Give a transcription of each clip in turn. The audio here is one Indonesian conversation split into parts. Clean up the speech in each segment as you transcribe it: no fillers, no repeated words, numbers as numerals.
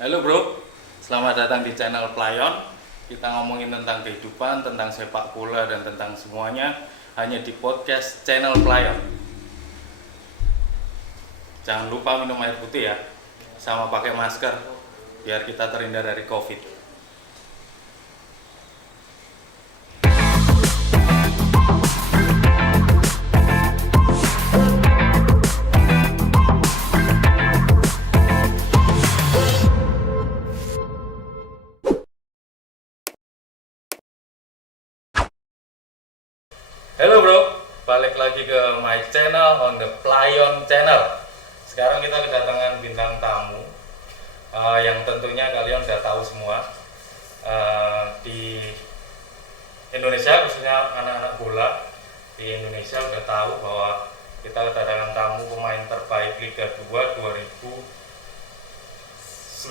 Halo bro, selamat datang di channel Playon. Kita ngomongin tentang kehidupan, tentang sepak bola dan tentang semuanya hanya di podcast channel Playon. Jangan lupa minum air putih ya, sama pakai masker biar kita terhindar dari COVID. Halo bro, balik lagi ke my channel on the Playon channel. Sekarang kita kedatangan bintang tamu yang tentunya kalian udah tahu semua. Di Indonesia, khususnya anak-anak bola di Indonesia udah tahu bahwa kita kedatangan tamu pemain terbaik Liga 2 2019.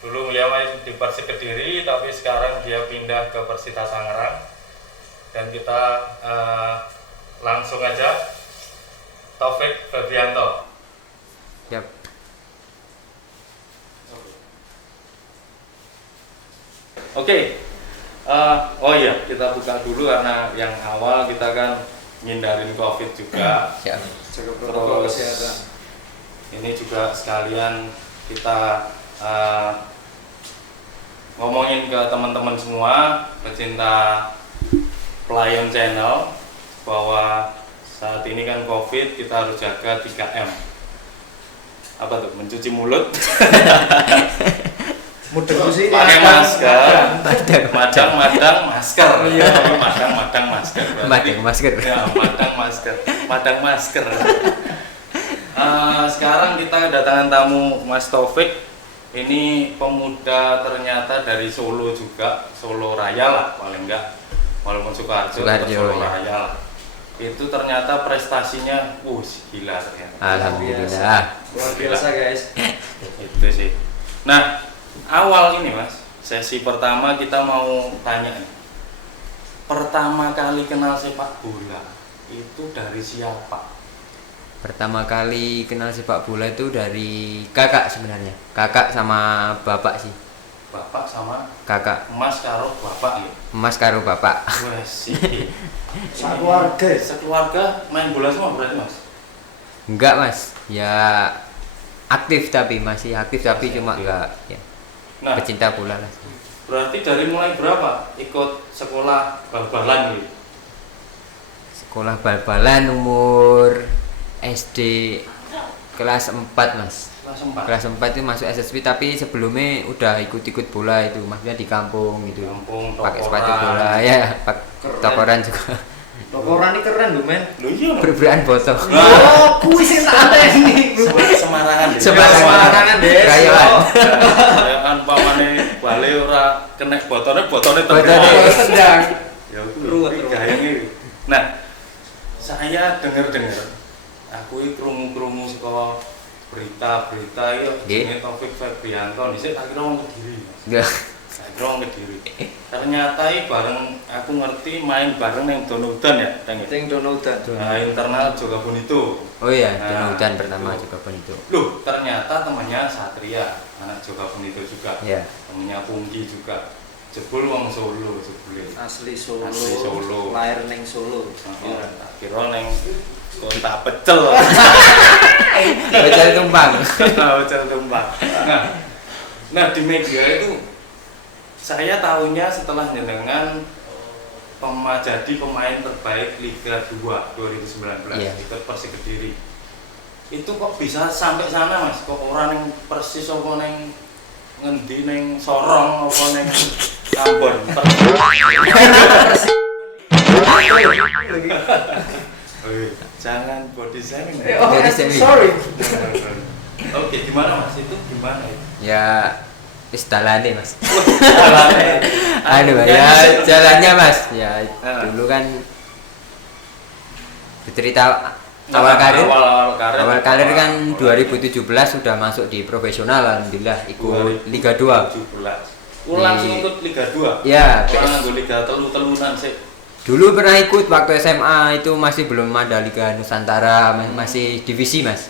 Dulu dia main di Persik Kediri, tapi sekarang dia pindah ke Persita Tangerang. Dan kita langsung aja Taufik Febrianto. Yap. Oke. Oh iya, kita buka dulu karena yang awal kita kan ngindarin COVID juga. Siap. Terus ini juga sekalian kita ngomongin ke teman-teman semua pecinta Playon channel bahwa saat ini kan COVID, kita harus jaga 3M. Apa tuh? Mencuci mulut, pakai masker, madang masker. Madang masker. Madang masker. Sekarang kita kedatangan tamu Mas Taufik. Ini pemuda ternyata dari Solo juga, Solo Raya lah paling enggak. Walaupun Sukoharjo Solo Raya lah. Itu ternyata prestasinya gila ternyata. Alhamdulillah. Luar biasa guys. Itu sih. Nah, awal ini Mas, sesi pertama kita mau tanya nih. Pertama kali kenal sepak bola itu dari siapa? Pertama kali kenal sepak bola itu dari kakak sebenarnya. Kakak sama bapak sih. Bapak sama Kakak. Mas karo bapak ya? Mas karo bapak. Wes sih. Sekeluarga main bola semua berarti Mas? Enggak Mas. Ya aktif tapi masih aktif tapi Masih cuma aktif. enggak ya. Nah, Pecinta bola lah. berarti dari mulai berapa ikut sekolah bal-balan gitu? Sekolah bal-balan umur SD kelas 4 Mas. Kelas 4. Kelas 4 itu masuk SSB tapi sebelumnya udah ikut-ikut bola itu, maksudnya di kampung gitu. Kampung, Pakai tokoran. sepatu bola ya, Keren. tokoran juga. Tokoran ini keren loh men. Loh iya. Berberian foto. Oh, kuis yang santai ini. Semarangan deh. Semarangan deh. Rayaan. Rayaan pamane bale ora kena botone Botone. Sedang. Ya Ruwet. gayeng iki. Nah, saya dengar-dengar aku iki krungu-krungu saka berita-berita yo Nggih. jenenge Taufik Febrianto dhisik tak kira wong Kediri. Mas. Enggak. Tak kira wong Kediri. Ternyata iki bareng aku ngerti main bareng ning Donudan ya, Teng. Ting Donaldan. Nah, internal juga Bonito. Oh iya, Nah, Donudan pertama itu. juga Bonito. Loh, ternyata temannya Satria, anak Joka Bonito juga. Iya. Temennya Pungki juga. Jebul wong Solo jebule. Asli Solo. Asli Solo. Lahir ning Solo. Heeh, tak kira ning Kota Pecel. Bocah tumpang. Pecel Tumpang. Nah, di media itu saya tahunya setelah jenengan jadi pemain terbaik Liga 2 2019 Iya. ikut Persik Kediri. Itu kok bisa sampai sana Mas? Kok orang yang Persis apa neng ngendi neng Sorong apa neng Ambon? Jangan body shaming. Oh, Jadi semi. sorry. Oke, gimana Mas? Itu gimana itu? Ya istilahnya Mas. Jalannya. Aduh ya jalannya Mas. Ya dulu kan bercerita awal karir. Awal karir kan 2017 sudah masuk di profesional, alhamdulillah ikut Liga 2. 17. Langsung ikut Liga 2. Ya, Orang nggo Liga telu-telunan sih. Dulu pernah ikut waktu SMA itu masih belum ada Liga Nusantara, masih divisi Mas.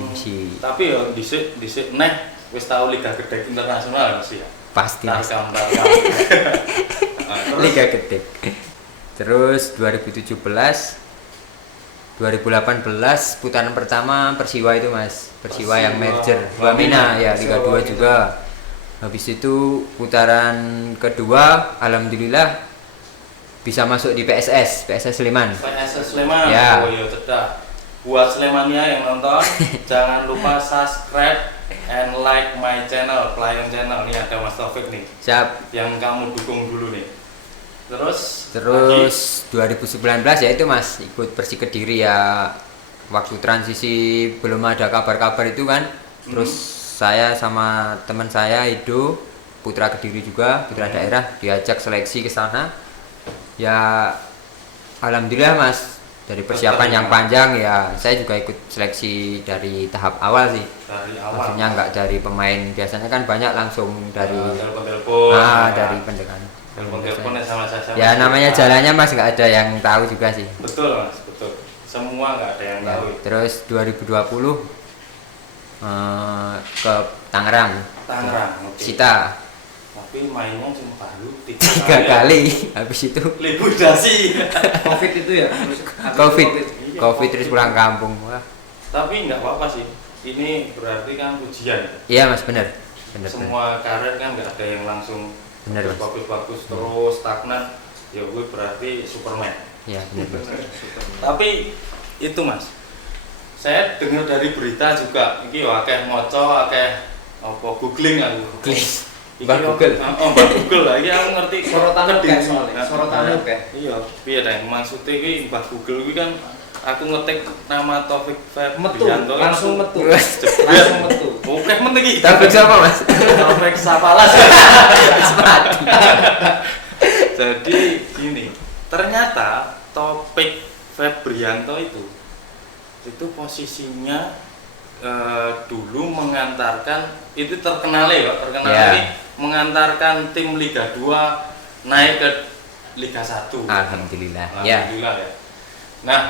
divisi. Tapi ya dhisik neh wis tau Liga Gede Internasional mesti ya. Pasti Mas. Tarkam. Liga Gede. Terus 2017 2018 putaran pertama Persiwa itu Mas. Persiwa yang merger Wamena ya Liga 2 juga. Habis itu putaran kedua alhamdulillah bisa masuk di PSS Sleman. PSS Sleman. Ya. Oh iya cedak. Buat Slemania yang nonton jangan lupa subscribe and like my channel, Playon channel. Ini ada Mas Taufik nih. Siap. Yang kamu dukung dulu nih. Terus 2019 ya itu Mas ikut Persik Kediri ya, waktu transisi belum ada kabar-kabar itu kan. Terus saya sama teman saya Ido putra Kediri juga, putra daerah, diajak seleksi ke sana ya. Alhamdulillah Mas, dari persiapan yang panjang ya saya juga ikut seleksi dari tahap awal sih. dari awal. Maksudnya nggak dari pemain, biasanya kan banyak langsung dari telepon-telepon. dari pendekan. Telepon sama saya. Ya namanya jalannya Mas, nggak ada yang tahu juga sih. Betul Mas, betul. Semua nggak ada yang Ya, tahu. terus 2020 ke Tangerang. Tangerang, oke. Sita Tapi mainnya cuma baru 3 ya. kali. Habis itu Liquidasi. Covid itu ya. Covid terus pulang kampung. Wah. Tapi nggak apa-apa sih. Ini berarti kan ujian. Iya Mas, benar. Benar. Semua karir kan nggak ada yang langsung Benar, Mas. bagus-bagus terus stagnan. Ya gue berarti Superman. Iya, benar. Mas. Tapi itu Mas, saya dengar dari berita juga, ini akeh moco, akeh apa googling aku. Klik. Iki Mbak Google. Mbak Google lah, iki aku ngerti. Sorotannya Kediri. oke soalnya, sorotannya oke. Iya, piye dah maksudnya iki Mbak Google iki kan aku ngetik nama Taufik Metu, Febrianto langsung metu. jebret. Langsung metu. Oke, mentek iki. Taufik siapa Mas? Taufik Sapalas. Mati. Jadi gini, ternyata Taufik Febrianto itu posisinya dulu mengantarkan, itu terkenal ya, Ya. mengantarkan tim Liga 2 naik ke Liga 1. Alhamdulillah. Ya. Alhamdulillah ya. Nah,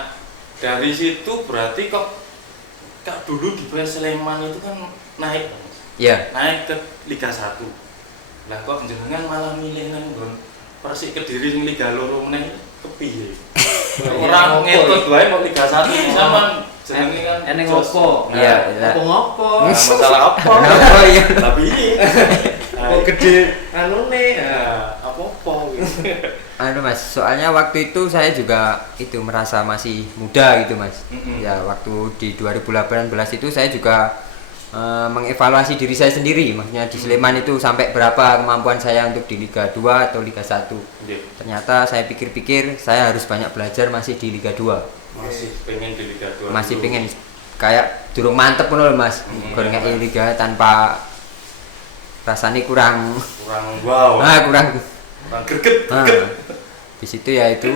dari situ berarti kok dulu di PS Sleman itu kan naik Ya. ke Liga 1. Lah kok jenengan malah milih nang nggon Persik Kediri sing Liga 2 meneh kepiye? Orang ngetut wae kok Liga 1 zaman jenenge kan Eneng Jos. opo? Iya. Ngopo? Nah, masalah apa? Kenapa ya? Tapi ini Kok gede anune? apa gitu. Anu Mas, soalnya waktu itu saya juga itu merasa masih muda gitu Mas. Mm-mm. Ya waktu di 2018 itu saya juga mengevaluasi diri saya sendiri. Maksudnya di Sleman itu sampai berapa kemampuan saya untuk di Liga 2 atau Liga 1. Nggih. Ternyata saya pikir-pikir saya harus banyak belajar masih di Liga 2. Masih pengen di Liga 2. Masih dulu. pengen kayak durung mantep ngono lho Mas. Goreng Liga tanpa rasanya kurang wow. kurang Greget. di situ ya itu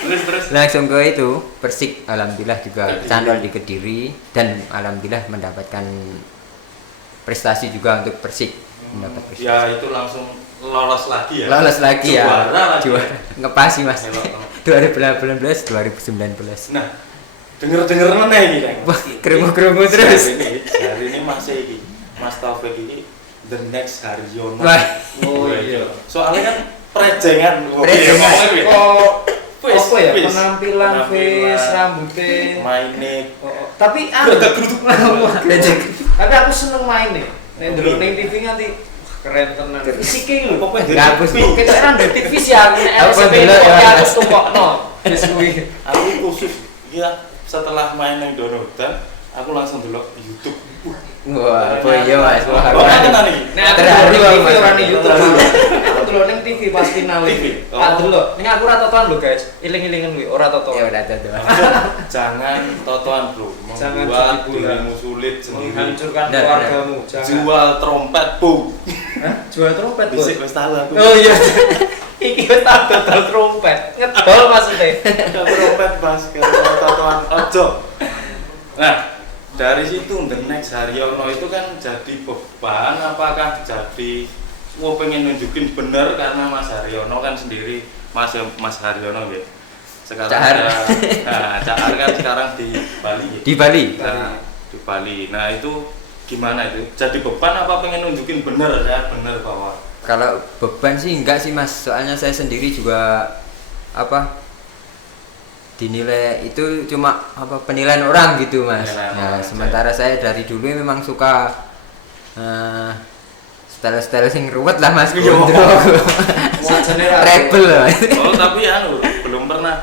Terus langsung ke itu Persik, alhamdulillah juga candol di Kediri dan alhamdulillah mendapatkan prestasi juga untuk Persik, mendapat prestasi. ya itu langsung lolos lagi ya. Lolos lagi ya. Juara lagi. Juara. Ngepasi Mas. Melok. 2018 2019. Nah, denger meneh iki Kang. Wah, kerungu-kerungu terus. Hari ini masih iki. Mas Taufik ini the next Haryono. Wah. Oh iya. Soalnya kan prejengan. Prejengan. Kok apa ya? Penampilan face, rambutnya. Maine. Tapi tapi aku seneng main nih. Nek ndelok ning TV nganti keren tenan. Fisike lho kok Gabus. kita kan dari TV sih aku nek Apa LCP dulu ya, aku Mas? tumpokno. Wis kuwi. Aku khusus ya setelah main yang downloadan, aku langsung delok YouTube. Wah, apa iya Mas? Wah, Oh, tenan iki. Nek aku Terharu delok aku, TV Mas. ora ning YouTube. Aku delok ning TV pas final TV? iki. Oh. Tak delok. Ning aku ora totoan lho guys. Iling-ilingan kuwi ora Ya totoan. udah tuh. Jangan totoan bro, Jangan membuat jadi bulan. dirimu sulit sendiri. Menghancurkan Nah, keluargamu. Jangan. Jual trompet bu. Hah? Jual trompet, Bos? Bisik wis tahu aku. Oh iya. Iki wis tak dodol trompet. Ngedol maksudnya. Trompet bas kalau totoan ojo. Nah, dari situ the next Haryono itu kan jadi beban, apakah jadi pengen nunjukin bener karena Mas Haryono kan sendiri Mas Haryono ya Sekarang Cahar. Cahar kan sekarang di Bali. Di Bali. Nah, di Bali. Nah, itu gimana itu? Jadi beban apa pengen nunjukin bener bahwa Kalau beban sih enggak sih Mas, soalnya saya sendiri juga apa dinilai itu cuma apa penilaian orang gitu Mas. Penilaian Nah, orang sementara saya dari dulu memang suka style-style sing ruwet lah Mas. Iya. Gondrong. Wajane ra. Rebel lah. Oh, tapi belum pernah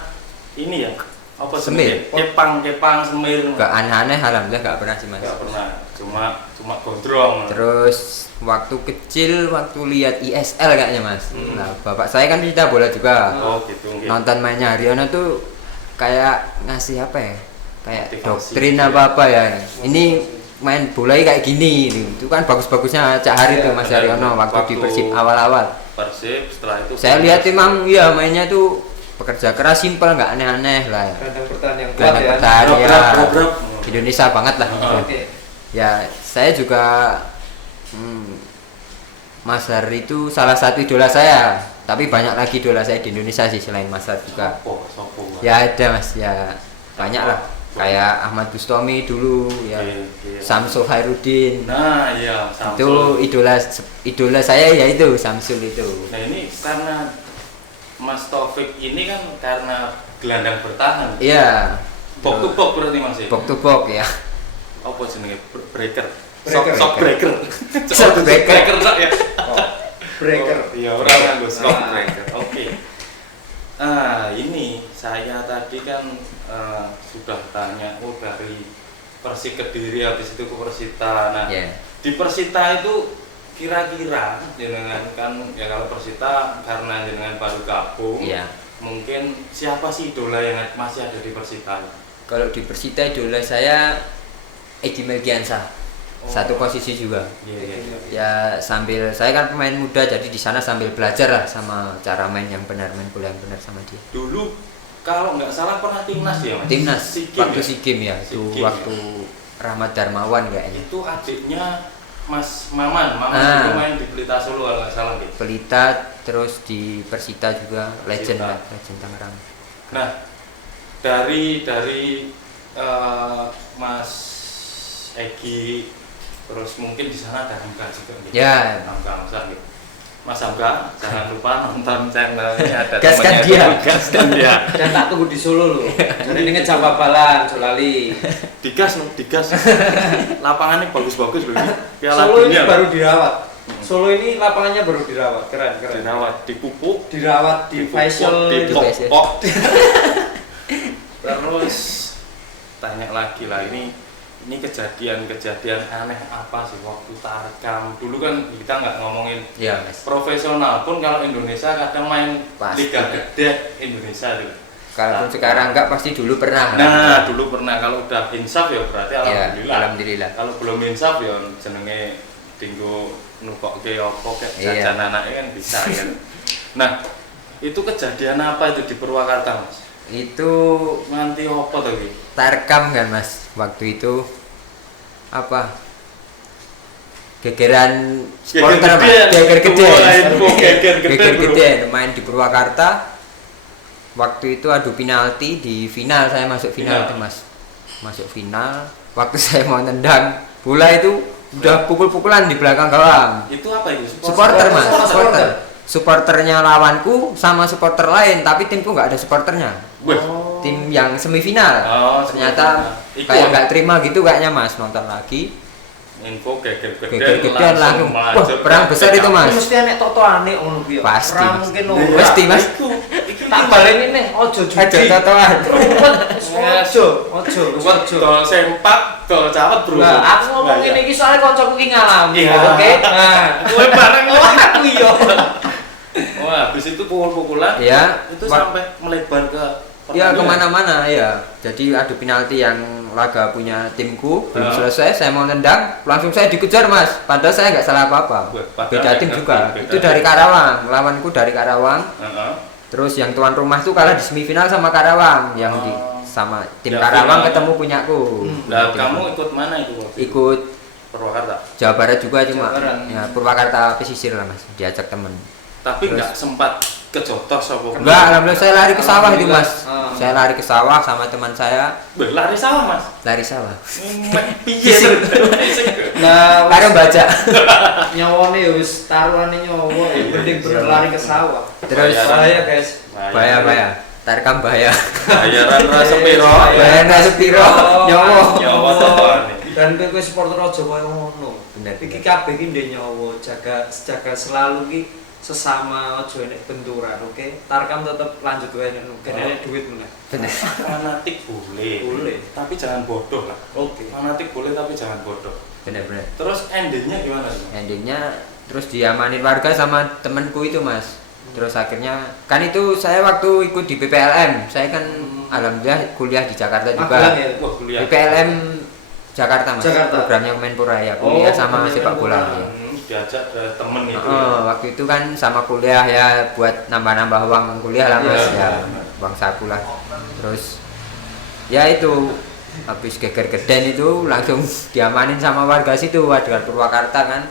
ini ya. Apa Semir. Kepang semir. Enggak aneh-aneh alhamdulillah enggak pernah sih Mas. Enggak pernah. Cuma gondrong. Terus waktu kecil waktu lihat ISL kayaknya Mas. Nah, bapak saya kan pecinta bola juga. Oh, gitu. Nonton mainnya Haryono tuh kayak ngasih apa ya? Kayak Motivasi. doktrin apa ya. Ini main bola kayak gini itu kan bagus-bagusnya Cak Hari tuh Mas Haryono waktu di Persib awal-awal. Persib setelah itu Saya lihat emang ya mainnya tuh pekerja keras simpel nggak aneh-aneh lah. Gelandang bertahan yang kuat Gelandang ya. bertahan ya. Program. Indonesia banget lah. Oke. Ya saya juga Mas Har itu salah satu idola saya. Tapi banyak lagi idola saya di Indonesia sih selain Mas Har juga. Sopo. Ya ada Mas ya banyak lah. Kayak Ahmad Bustami dulu ya. Iya. Samsul Khairuddin. Nah, iya, Samsul. Itu idola saya ya itu Samsul itu. Nah, ini karena Mas Taufik ini kan karena gelandang bertahan. Iya. Box to box berarti Mas ya. Box to box ya. Apa jenenge? Breaker. Breaker. Shock breaker. Shock breaker. Shock ya. Breaker. Iya, orang nganggo shock Nah. breaker. Oke. Ini saya tadi kan sudah tanya dari Persik Kediri habis itu ke Persita. Nah, Iya. di Persita itu kira-kira jenengan kan ya kalau Persita karena jenengan baru gabung, Iya. mungkin siapa sih idola yang masih ada di Persita? Kalau di Persita idola saya Egy Melgiansa. Oh. Satu posisi juga. Iya. Ya sambil saya kan pemain muda jadi di sana sambil belajar lah sama cara main yang benar, main bola yang benar sama dia. Dulu kalau nggak salah pernah timnas ya Mas? Timnas SEA Games waktu ya? SEA Games ya, SEA itu Games waktu Rahmat Darmawan kayaknya. Itu adiknya Mas Maman itu main di Pelita Solo kalau nggak salah gitu. Pelita terus di Persita juga legend Persita. lah, legend Tangerang. Nah, dari Mas Egy terus mungkin di sana ada Hamka juga gitu. Ya. Hamka gitu. Mas Hamka jangan lupa nonton channelnya ada Gaskan temennya dia. itu, gaskan dia. Dan tak tunggu di Solo loh. Jadi ini ngejam babalan, Solali. Digas. Lapangannya bagus-bagus loh ini. Piala Solo ini Dunia baru dirawat. Solo ini lapangannya baru dirawat, keren. dirawat, dipupuk, Dirawat di facial, dipok. Terus tanya lagi lah ini kejadian aneh apa sih waktu tarkam dulu kan kita nggak ngomongin Ya, Mas. profesional pun kalau Indonesia kadang main Pasti. liga gede Indonesia tuh. Kalaupun Nah, sekarang enggak pasti dulu pernah. Nah, dulu pernah kalau udah insaf ya berarti Ya, alhamdulillah. alhamdulillah. Kalau belum insaf ya jenenge dinggo nukokke apa kek Iya. jajan anaknya kan bisa kan. Nah, itu kejadian apa itu di Purwakarta, Mas? Itu Nganti apa tuh iki? tarkam kan Mas waktu itu apa gegeran supporter Mas. Geger gede Geger geger bro. gede main di Purwakarta waktu itu adu penalti di final saya masuk final Final. itu Mas masuk final waktu saya mau nendang bola itu udah pukul-pukulan di belakang gawang Itu apa itu? supporter Mas supporter. supporternya lawanku sama supporter lain tapi timku nggak ada supporternya Wah. tim yang semifinal Oh, ternyata semifinal. kayak Ikut. nggak terima gitu kayaknya Mas nonton lagi Info geger geger-gegeran langsung wah perang besar itu Mas Mesti aneh toto aneh ngono kuwi. Pasti, Ora Mas. mungkin Iya. ora. Pasti, Mas. Tak baleni nih, ojo judi. aja totoan Ruwet, ojo. Buat dol sempak, dol cawet bro. Nah, aku ngomong Nah, ngene iki soalnya kancaku ki ngalami, Iya. oke? Nah, Kowe bareng oh aku iya. Oh, habis itu pukul-pukulan. Ya, Itu sampai melebar ke ya pertandingan. kemana-mana ya jadi adu penalti yang laga punya timku belum Ah. selesai saya mau nendang langsung saya dikejar Mas padahal saya nggak salah apa-apa Wah, padahal beda tim ngerti, juga beda itu tim. dari Karawang lawanku dari Karawang Heeh. terus yang tuan rumah tuh kalah di semifinal sama Karawang yang di Oh. sama tim Ya, Karawang final. ketemu punyaku Lah Tim- kamu ikut mana itu waktu itu? ikut Purwakarta. Jawa Barat juga cuma Jawa Barat. ya Purwakarta pesisir lah Mas diajak temen Tapi Terus? nggak sempat kejotos apa? Enggak, alhamdulillah saya lari ke sawah itu Mas. Ah. Saya lari ke sawah sama teman saya, Beh, lari sawah Mas. lari sawah. Piye tuh? Nah, Karo baca. nyawane ya wis taruhane nyawa, yang penting bener lari ke sawah. Terus Bahaya guys. bahaya. Tarkam bahaya. Bayaran ra sepiro. Bayaran sepiro nyawa. Nyawa teman. Dan kowe supporter aja koyo ngono. Bener. Iki kabeh iki ndek nyawa, jaga selalu ki sesama aja enek benturan, oke? Tarkam tetep lanjut wae nek enek duit meneh. Bener. Fanatik boleh. Boleh. Tapi jangan bodoh lah. Oke. Fanatik boleh tapi jangan bodoh. Bener. Terus endingnya gimana sih? Endingnya terus diamanin warga sama temenku itu Mas. Terus akhirnya kan itu saya waktu ikut di PPLM, saya kan alhamdulillah kuliah di Jakarta Magelang juga. ya? Wah, kuliah. PPLM Jakarta Mas. Jakarta. Programnya Kemenpora ya, kuliah sama Kemenpora. sepak bola ya. Diajak dari temen itu. Waktu itu kan sama kuliah ya buat nambah-nambah uang kuliah lah Mas Iya. ya, uang saku lah. Terus ya itu habis geger geden itu langsung diamanin sama warga situ, warga Purwakarta kan.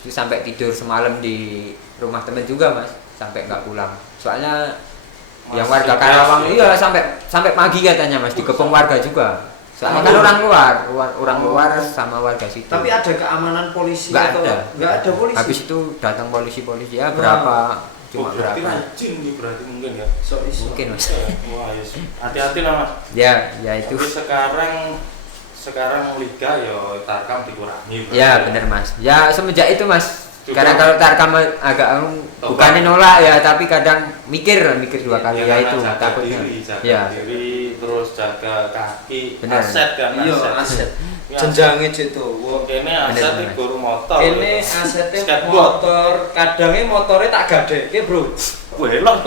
Itu sampai tidur semalam di rumah temen juga Mas, sampai nggak pulang. Soalnya yang warga Karawang iya sampai pagi katanya Mas, dikepung warga juga. Soalnya kan orang luar sama warga situ. Tapi ada keamanan polisi Nggak atau ada. nggak ada polisi? Habis itu datang polisi ya berapa cuma berarti berapa rajin nih berarti mungkin ya. So iso. mungkin Mas. Wah, yes. Hati-hati lah Mas. Ya itu. Tapi sekarang liga ya Tarkam dikurangi. Ya benar Mas. Ya semenjak itu Mas. Juga. Karena kalau Tarkam agak bukannya nolak ya, tapi kadang mikir dua kali ya itu jaga takutnya. jaga diri, terus jaga kaki, Bener. aset kan Iya, aset. Ya, Jenjange situ. kene aset Bener. guru motor. Kene asete skateboard. motor, kadangnya motornya tak gadekke, Bro. Welok.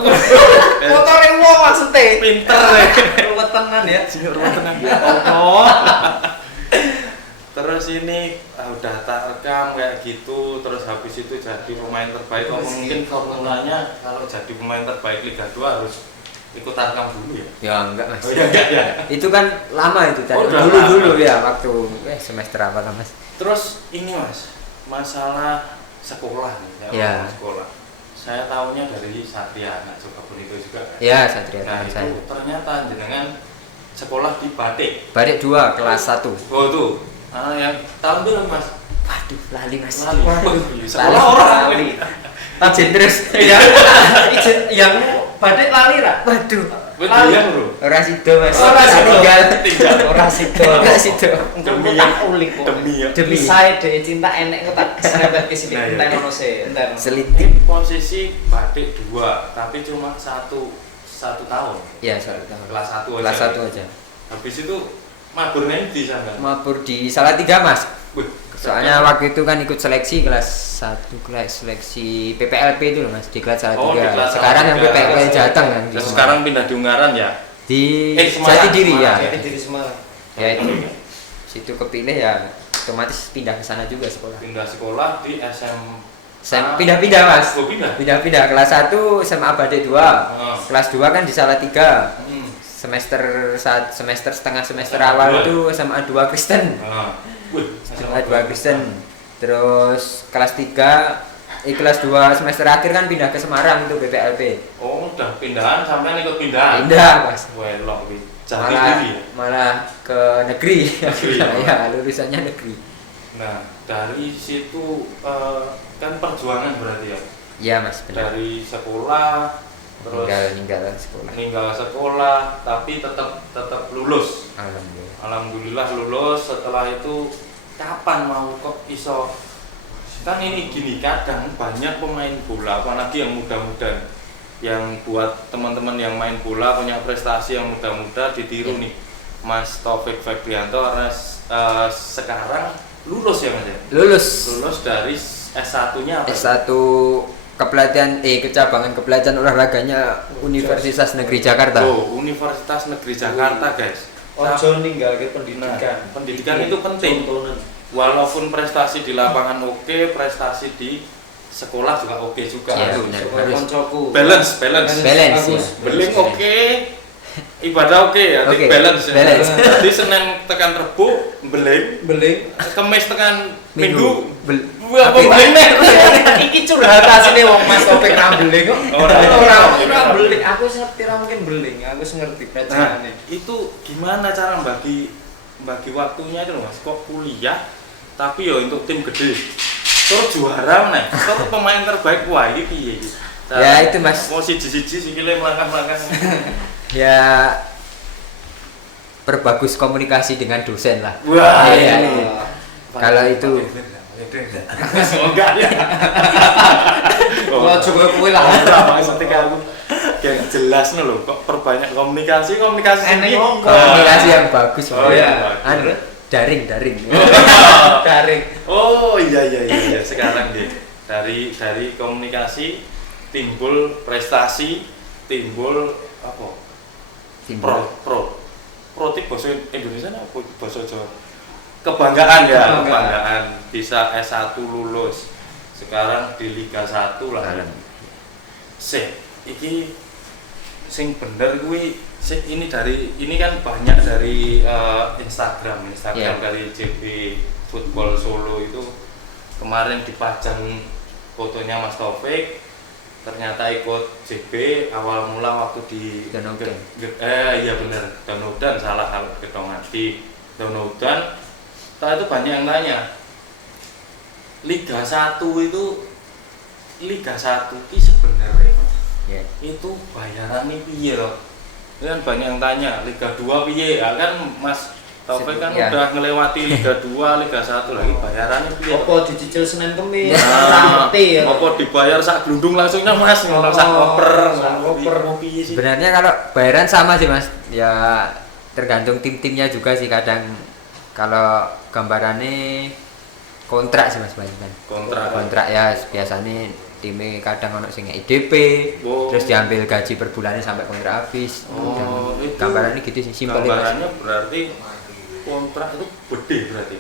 Motornya wong maksudnya. Pinter ya. Ruwet tenan ya. Ruwet tenan. Oh. Terus ini udah Tarkam kayak gitu, terus habis itu jadi pemain terbaik. Oh, mungkin formulanya kalau jadi pemain terbaik Liga 2 harus ikut Tarkam dulu ya. Ya enggak Mas. Oh iya enggak ya. Itu kan lama itu tadi. Oh, udah dulu lama. ya waktu semester apa lah Mas. Terus ini Mas, masalah sekolah nih, Ya. sekolah. Saya tahunya dari Satria anak Sukabumi itu juga. Ya Satria Nah, teman itu saya. ternyata jenengan sekolah di Batik. Badik 2 kelas 1. Oh tuh. Ah, yang tahun berapa Mas? Waduh, lali Mas. Waduh, sekolah orang lali. Izin terus. Ya, izin yang Badik lali ra? Waduh. Betul ya, Bro. Ora sido Mas. Ora sido. Tinggal. Ora sido. Ora sido. Demi tak ulik kok. Demi ya. Demi. Saya deh cinta enek kok tak serempet ke sini. Nah, iya. Entar ono sih, entar. Selitip. Ini posisi Batik 2, tapi cuma satu tahun. Ya, soal tahun. Kelas 1 aja. Kelas 1 aja. Habis itu maburnya di sana. Mabur di Salatiga Mas. Wih, Soalnya waktu itu kan ikut seleksi kelas 1, kelas seleksi PPLP itu loh Mas, di kelas Oh, di Salatiga. kelas Sekarang yang Salatiga. PPLP Jateng kan di Terus Semarang. sekarang pindah di Ungaran ya. Di Semarang, Jati Diri ya. Semarang. Jadi diri Semarang. Ya itu. Situ kepilih ya otomatis pindah ke sana juga sekolah. Pindah sekolah di Pindah-pindah Mas. Oh, pindah. Pindah-pindah kelas 1 SMA Badik 2. Oh. Kelas 2 kan di Salatiga. Hmm. Semester setengah semester awal itu SMA 2 Kristen. Ah. Wih, SMA 2 Kristen. Terus kelas 3 kelas 2 semester akhir kan pindah ke Semarang itu BPLP. Oh, udah pindahan sampai ikut pindahan. Pindah Mas. Welok wih. Jati Malah diri ya. malah ke negeri. Negeri, Ya, lulusannya negeri. Nah, dari situ kan perjuangan berarti ya. Iya Mas, benar. Dari sekolah terus Ninggal sekolah. meninggal sekolah tapi tetap lulus. Alhamdulillah. Alhamdulillah lulus. Setelah itu kapan mau kok iso kan ini gini, kadang banyak pemain bola apalagi yang muda-muda yang buat teman-teman yang main bola punya prestasi yang muda-muda ditiru nih Mas Taufik Febrianto karena sekarang lulus ya Mas ya? Lulus Dari S1-nya apa? S1 kepelatihan kecabangan kepelatihan olahraganya Universitas Negeri Jakarta. Oh, Universitas Negeri Jakarta guys. Ojo ninggal ke pendidikan. Nah, pendidikan itu penting. Contohnya. Walaupun prestasi di lapangan oke, prestasi di sekolah juga oke juga. Iya, Aduh, benar. Sekolah Harus koncoku. balance. Balance Bagus. ya. Beling oke, Ibadah oke ya, Oke, balance. balance. Jadi Senin tekan Rebo beling, Beling. Kamis tekan Minggu. Wah, Apa beling nih? Iki curhat asine wong Mas Topik ra beling kok. Ora beling. Aku wis ngerti ra mungkin beling. Aku wis ngerti Nah, kerjaane. itu gimana cara bagi waktunya itu Mas? Kok kuliah tapi ya untuk tim gede. Terus juara nih. Terus pemain terbaik wah iki piye iki? Ya, itu, Mas. Mau siji-siji sikile melangkah-melangkah. Ya perbagus komunikasi dengan dosen lah. Wah, Iya, ini. iya. Kalau itu Enggak ya. Oh, coba kowe lah. Maksudnya aku kayak jelas nih loh, kok perbanyak komunikasi Enek sendiri. komunikasi yang bagus. Oh, iya. Anu, daring. Daring. Oh iya sekarang deh dari komunikasi timbul prestasi, timbul apa? Pro tip bahasa Indonesia apa bahasa Jawa? Kebanggaan ya, kebanggaan bisa S1 lulus. Sekarang di Liga 1 lah. Iki sing bener kuwi ini kan banyak dari Instagram Yeah. dari JB Football Solo itu kemarin dipajang fotonya Mas Taufik, ternyata ikut JB awal mula waktu di Donodan. Iya bener, Donodan salah ketongan di Donodan. Itu banyak yang nanya Liga 1 itu sebenarnya Mas, Ya. itu bayarannya piye loh? Kan banyak yang tanya Liga 2 piye? Ya kan Mas Taufik kan Ya. udah ngelewati Liga 2, Liga 1 lagi bayarannya piye? Apa dicicil Senin Kemis? Nah, Ngerti ya. apa dibayar sak glundung langsungnya Mas, ngono sak koper, piye sih? Sebenarnya kalau bayaran sama sih Mas. Ya tergantung tim-timnya juga sih kadang. Kalau gambarannya kontrak sih Mas banyak kan. Kontrak ya biasanya timnya kadang ono sing IDP, Oh. terus diambil gaji per bulannya sampai kontrak habis. Oh, Dan itu gambarannya gitu sih simpel ya Mas. gambarannya berarti kontrak itu gede berarti.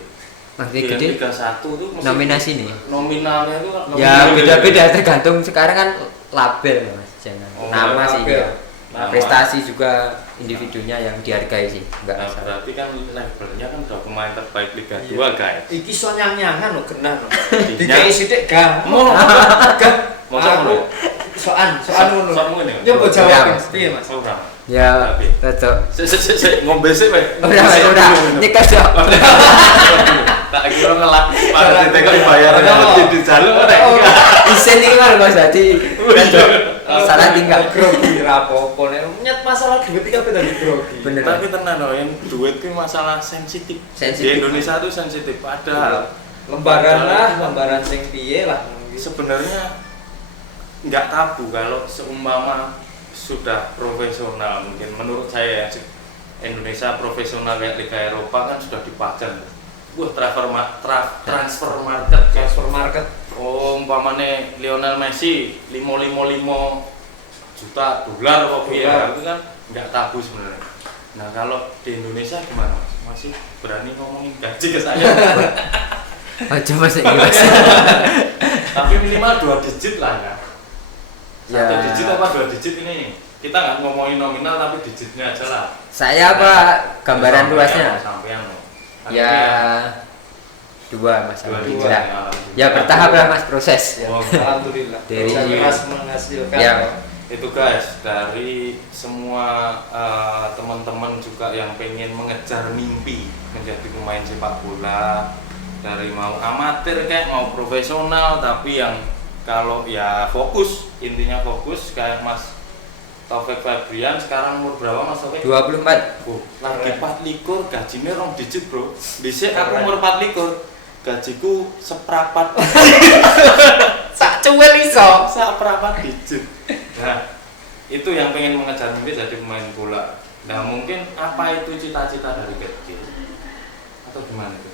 Maksudnya Di gede Liga 1 itu mesti nominasi nih. nominalnya itu kan Ya beda-beda tergantung sekarang kan label Mas. Jangan Oh, nama sih label. ya. Nama. Prestasi juga individunya yang dihargai sih, enggak Nah, masalah. berarti kan levelnya kan udah pemain terbaik Liga Iya. 2 guys. Iki so nyang-nyangan lho genah lho. Nyang. Dikai sithik gak. Mau Gak. Masa ngono? Soan ngono. Soan ngono. Coba Ora, jawab Mas. piye Mas? Ora. Ya, Tapi. cocok. Sik ngombe sik wae. Udah, nyekel dok. Tak kira ngelak. Padahal ditekok bayaran di jaluk ora. Isen ini kan Mas Dadi. Salah tinggal. Grogi ra apa-apa nek nyet masalah duit iki apa tadi grogi. Bener. Tapi tenan loh, yang duit itu masalah sensitif. Sensitif. Di Indonesia tuh sensitif. Padahal Lembaran sing piye lah. sebenarnya nggak tabu kalau seumpama sudah profesional. Mungkin menurut saya Indonesia profesional kayak Liga Eropa kan sudah dipajang. Wah, transfer market. Oh, umpamane Lionel Messi 555 juta dolar kok ya, itu kan nggak tabu sebenarnya. Nah, kalau di Indonesia gimana Mas? Masih berani ngomongin gaji ke saya? Aja Mas iki Mas. Tapi minimal 2 digit lah ya. Ya. 1 digit apa 2 digit ini? Kita nggak ngomongin nominal tapi digitnya aja lah. Saya apa gambaran luasnya? Sampean loh. Ya 2 Mas. Dua Alhamdulillah. digit. Ya bertahap lah Mas proses. Ya, Oh, alhamdulillah. Dari- Keras menghasilkan. Ya. Itu guys, dari semua teman-teman juga yang pengen mengejar mimpi menjadi pemain sepak bola, dari mau amatir kayak mau profesional, tapi yang kalau ya fokus, intinya fokus kayak Mas Taufik Febrian. Sekarang umur berapa Mas Taufik? 24. Lagi 24, gajinya 2 digit bro. Dhisik aku umur 24, gajiku seprapat. Sak cuwel iso. Seprapat digit. Nah, itu yang pengen mengejar mimpi jadi pemain bola. Nah, mungkin apa itu cita-cita dari kecil? Atau gimana itu?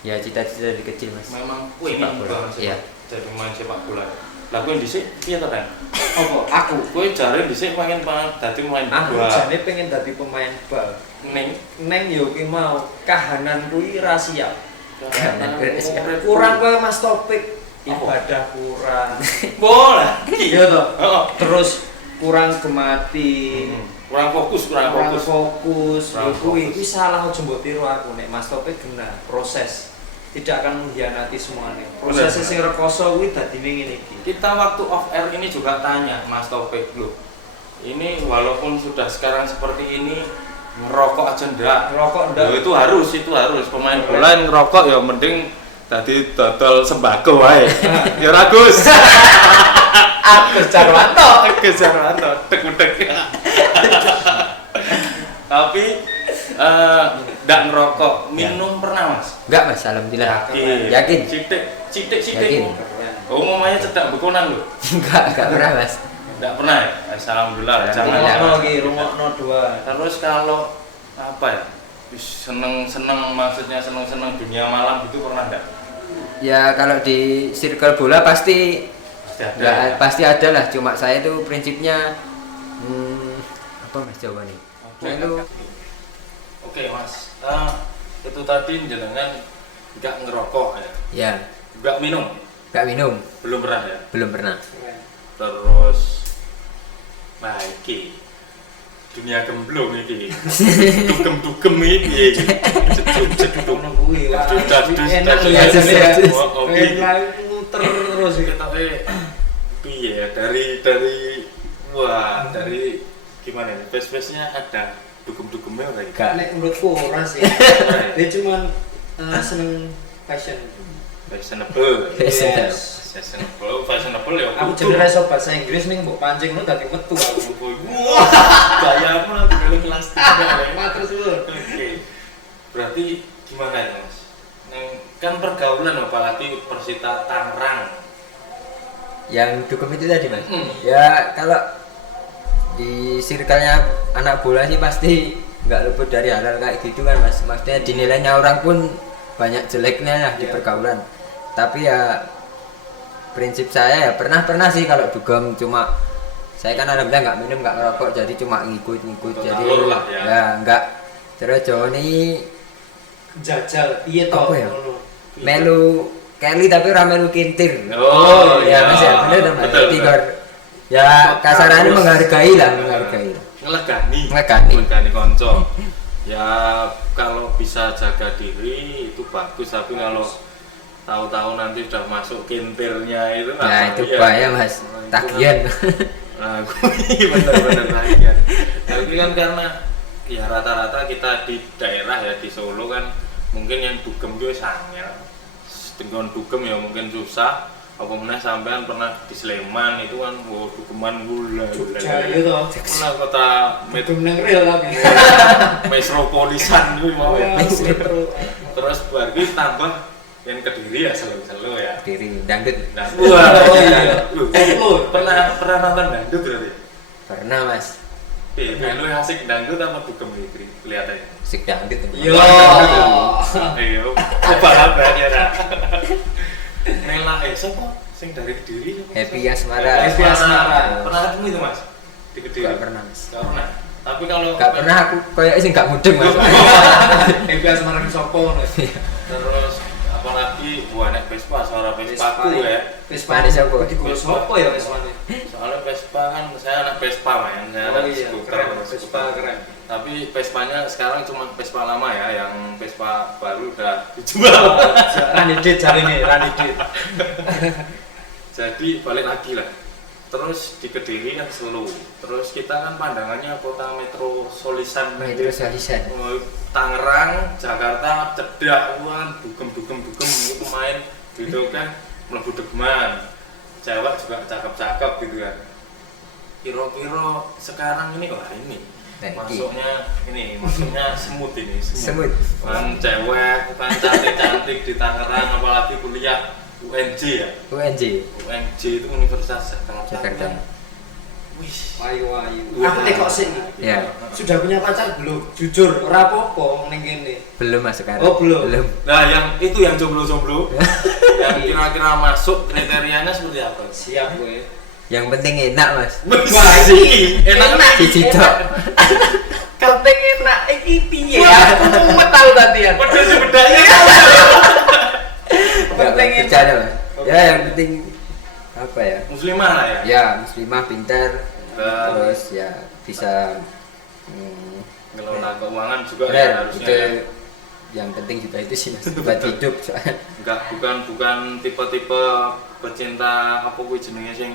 Ya cita-cita dari kecil Mas. Memang Sepak ingin bola. banget Iya. jadi pemain sepak bola. Lah kowe dhisik piye to, Kan? Apa? Aku. Kowe jare dhisik pengen dadi pemain Aku bola. jane pengen dadi pemain bal. Neng yo ki mau kahanan kuwi ra siap. Kahanan kuwi ra siap. Kurang kowe Mas Topik. Apa? Ibadah kurang. Bola. Iya toh. Heeh. Terus kurang gemati kurang fokus. Lho kuwi fokus. salah aja mbok tiru aku nek Mas Topik genah proses. Tidak akan mengkhianati semuanya. Prosesnya sing rekoso kuwi dadine ngene iki. Kita waktu off air ini juga tanya Mas Taufik, loh ini walaupun sudah sekarang seperti ini ngerokok aja ndak? Ngerokok ndak? Loh, itu harus pemain bola yang ngerokok ya mending tadi dodol sembako wae. Ya Ragus. Agus Jarwanto. Tek-tek. Tapi ndak ngerokok, minum pernah Mas? Enggak Mas, alhamdulillah. Yakin? Citik. Yakin. Oh, ngomongnya cedak bekonan lho. Enggak pernah Mas. Enggak pernah ya? Alhamdulillah, jangan ya. Rungokno dua. Terus kalau apa ya? Seneng maksudnya seneng dunia malam gitu pernah enggak? Ya kalau di circle bola pasti Pasti ada. nggak, Ya? pasti ada lah. Cuma saya itu prinsipnya apa Mas jawabannya? Saya itu Oke Mas, itu tadi jenengan nggak ngerokok ya, ya nggak minum, nggak minum, belum pernah ya. belum pernah. Terus, nah iki dunia gemblong iki, dugem iki, jeduk Ngono kuwi. Enak Dus, ya dus, jane ya. dus. Oh, oke. Enak muter terus iki. Tapi piye ya, dari gimana ya, face-nya ada dugem-dugemnya ora iki? Nek menurutku ora sih. Dia cuman seneng fashion. Fashionable. Yes. Fashionable ya. Aku kudu. jare iso bahasa Inggris ning mbok pancing lu dadi metu aku. Wah, gayamu lagi dalam kelas 3 Matur suwun. Oke. Berarti gimana ya, Mas? Kan pergaulan apalagi Persita Tangerang. Yang dugem itu tadi Mas. Hmm. Ya kalau di circle-nya anak bola sih pasti nggak luput dari hal-hal kayak gitu kan Mas. Maksudnya dinilainya orang pun banyak jeleknya lah di pergaulan. Tapi ya prinsip saya ya pernah sih kalau dugem, cuma saya kan alhamdulillah nggak minum nggak ngerokok jadi cuma ngikut jadi Alur lah ya. ya nggak. Terus Jawa ini Jajal piye to? Apa ya? Ngono. melu Kelly tapi ora melu kintir. Oh, ya Mas ya bener dong Mas. Betul, Jadi betul. ya kasarannya Terus, menghargai lah, menghargai. Ngelegani konco. Ya kalau bisa jaga diri itu bagus, tapi kalau tahu-tahu nanti udah masuk kintirnya itu Ya itu bahaya Mas, tagihan. Nah, bener-bener tagihan. Tapi kan karena ya rata-rata kita di daerah ya di Solo kan mungkin yang dugem itu sangnya. Dengan dugem ya mungkin susah. Apa meneh sampean pernah di Sleman itu kan dugeman gula. Jogja itu to. Pernah kota Dugem nang real tapi. metropolitan itu mau ya. Metro. Terus baru tambah yang Kediri ya selo-selo ya. Diri dangdut. Nah, Oh iya. Lu pernah nonton dangdut berarti? Pernah Mas, Lu yang asik dangdut apa dugem itu kelihatannya? sik dangdut. Yo. Iya, apa kabarnya dah? Mela siapa? Sing dari Kediri? Happy Asmara. Happy Asmara. Pernah ketemu itu Mas? Di Kediri? Gak pernah Mas. Gak pernah. Tapi kalau Gak pernah aku kayak sih gak mudeng Mas. Biasa marang sopo ngono. Terus apalagi buah nek Vespa, suara Vespaku ya. Vespa Mane siapa? Dikul sopo ya Vespane? Soalnya Vespa kan saya anak Vespa main, saya anak skuter. Vespa keren. Tapi Vespanya sekarang cuma Vespa lama ya, yang Vespa baru udah dijual. Ranidit cari nih, Ranidit. Jadi balik lagi lah. Terus di Kediri kan Selo. Terus kita kan pandangannya kota metropolitan. Metropolitan. Tangerang, Jakarta, cedak, dugem itu main gitu kan, mlebu degeman. Cewek juga cakep-cakep gitu kan. Kira-kira sekarang ini masuknya semut ini. Semut. Kan cewek, kan cantik-cantik di Tangerang, apalagi kuliah UNJ ya. UNJ itu Universitas Jakarta. Wih, Ayu. Aku tekok sih. Ya. Sudah punya pacar belum? Jujur, ora apa-apa ning kene. Belum Mas sekarang. Oh, belum. Nah, yang jomblo-jomblo, yang kira-kira masuk kriterianya seperti apa? Siap gue. Yang penting enak Mas. Wah, Enak. Siji tok. Penting enak iki piye? Aku mumet tau latihan. Pedes bedanya. Penting Nggak, enak. bercanda Mas. Ya yang penting apa ya? Muslimah lah ya. Ya muslimah pintar, Terus terus ya bisa Ngelola keuangan juga ya Benar, harusnya itu ya. yang penting juga itu sih mas, buat hidup soalnya. Enggak, bukan tipe-tipe pecinta apa kuwi jenenge sing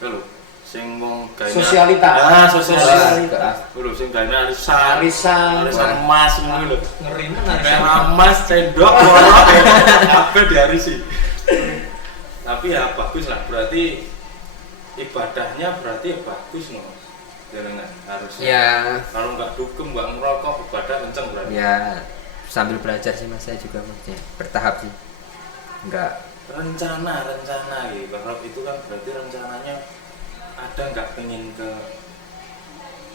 lho, sing wong gawe Sosialita. Ah, sosialita. Sosialita. Lho sing gawe arisan. Arisan. Arisan emas ngono lho. Ngeri menan. Merah emas, sendok, borok, kabeh diarisi. Tapi ya bagus lah, berarti ibadahnya berarti ya bagus no. Jangan harusnya. Ya, Kalau nggak dugem, nggak ngerokok, ibadah kenceng berarti. ya sambil belajar sih mas, saya juga maksudnya bertahap sih, enggak. Rencana gitu. Kalau itu kan berarti rencananya ada nggak pengen ke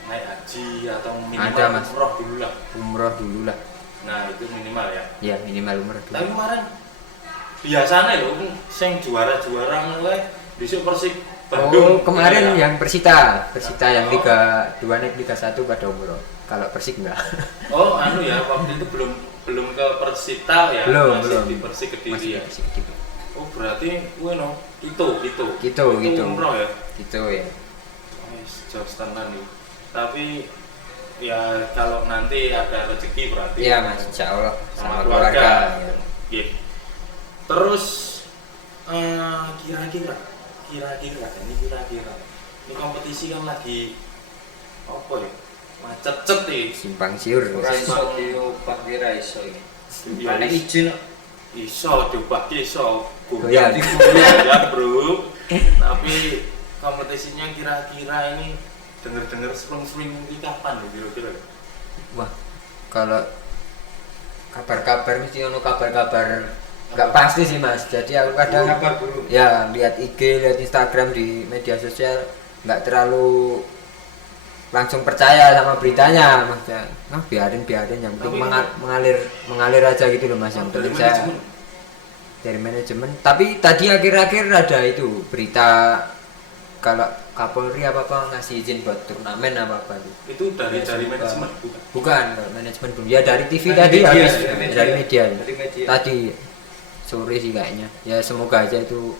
naik haji atau minimal Ada, Mas. umroh dulu lah. Umroh dulu lah, Nah itu minimal ya. ya minimal umroh dulu. Tapi kemarin biasanya loh, sing juara-juara mulai besok Persik Bandung. Oh, kemarin Ya. yang Persita yang Liga 2 naik Liga 1 pada umroh. Kalau Persik enggak. Oh, anu ya, waktu itu belum ke Persita ya, Belum, masih belum. di Persik Kediri Masih ya. Persik Kediri. Oh, berarti gue no, gitu. Gitu. Umroh ya. Gitu ya. Jauh tenan nih. Tapi ya kalau nanti ada rezeki berarti. Iya mas, insya Allah Sama sama keluarga. keluarga. Ya. Gitu. Terus kira-kira ini kompetisi kan lagi apa ya? Macet-cet nih. Simpang siur. Ora iso diobat kira iso iki. Ya, Nek izin iso diubah iso Goyang. ya bro. Tapi kompetisinya kira-kira ini denger spring ini kapan nih kira-kira? Wah, kalau kabar-kabar mesti ono kabar-kabar nggak pasti sih mas. Jadi aku kadang kabar burung. ya lihat IG, lihat Instagram di media sosial nggak terlalu langsung percaya sama beritanya maksudnya. Nah, biarin yang penting mengalir aja gitu loh mas. Yang penting saya dari manajemen. Tapi tadi akhir-akhir ada itu berita kalau Kapolri apa ngasih izin buat turnamen apa Itu dari Ya, semoga. manajemen bukan? bukan kalau manajemen belum ya dari TV Dari tadi media, habis dari media. dari media Dari media. tadi sore sih kayaknya ya semoga aja itu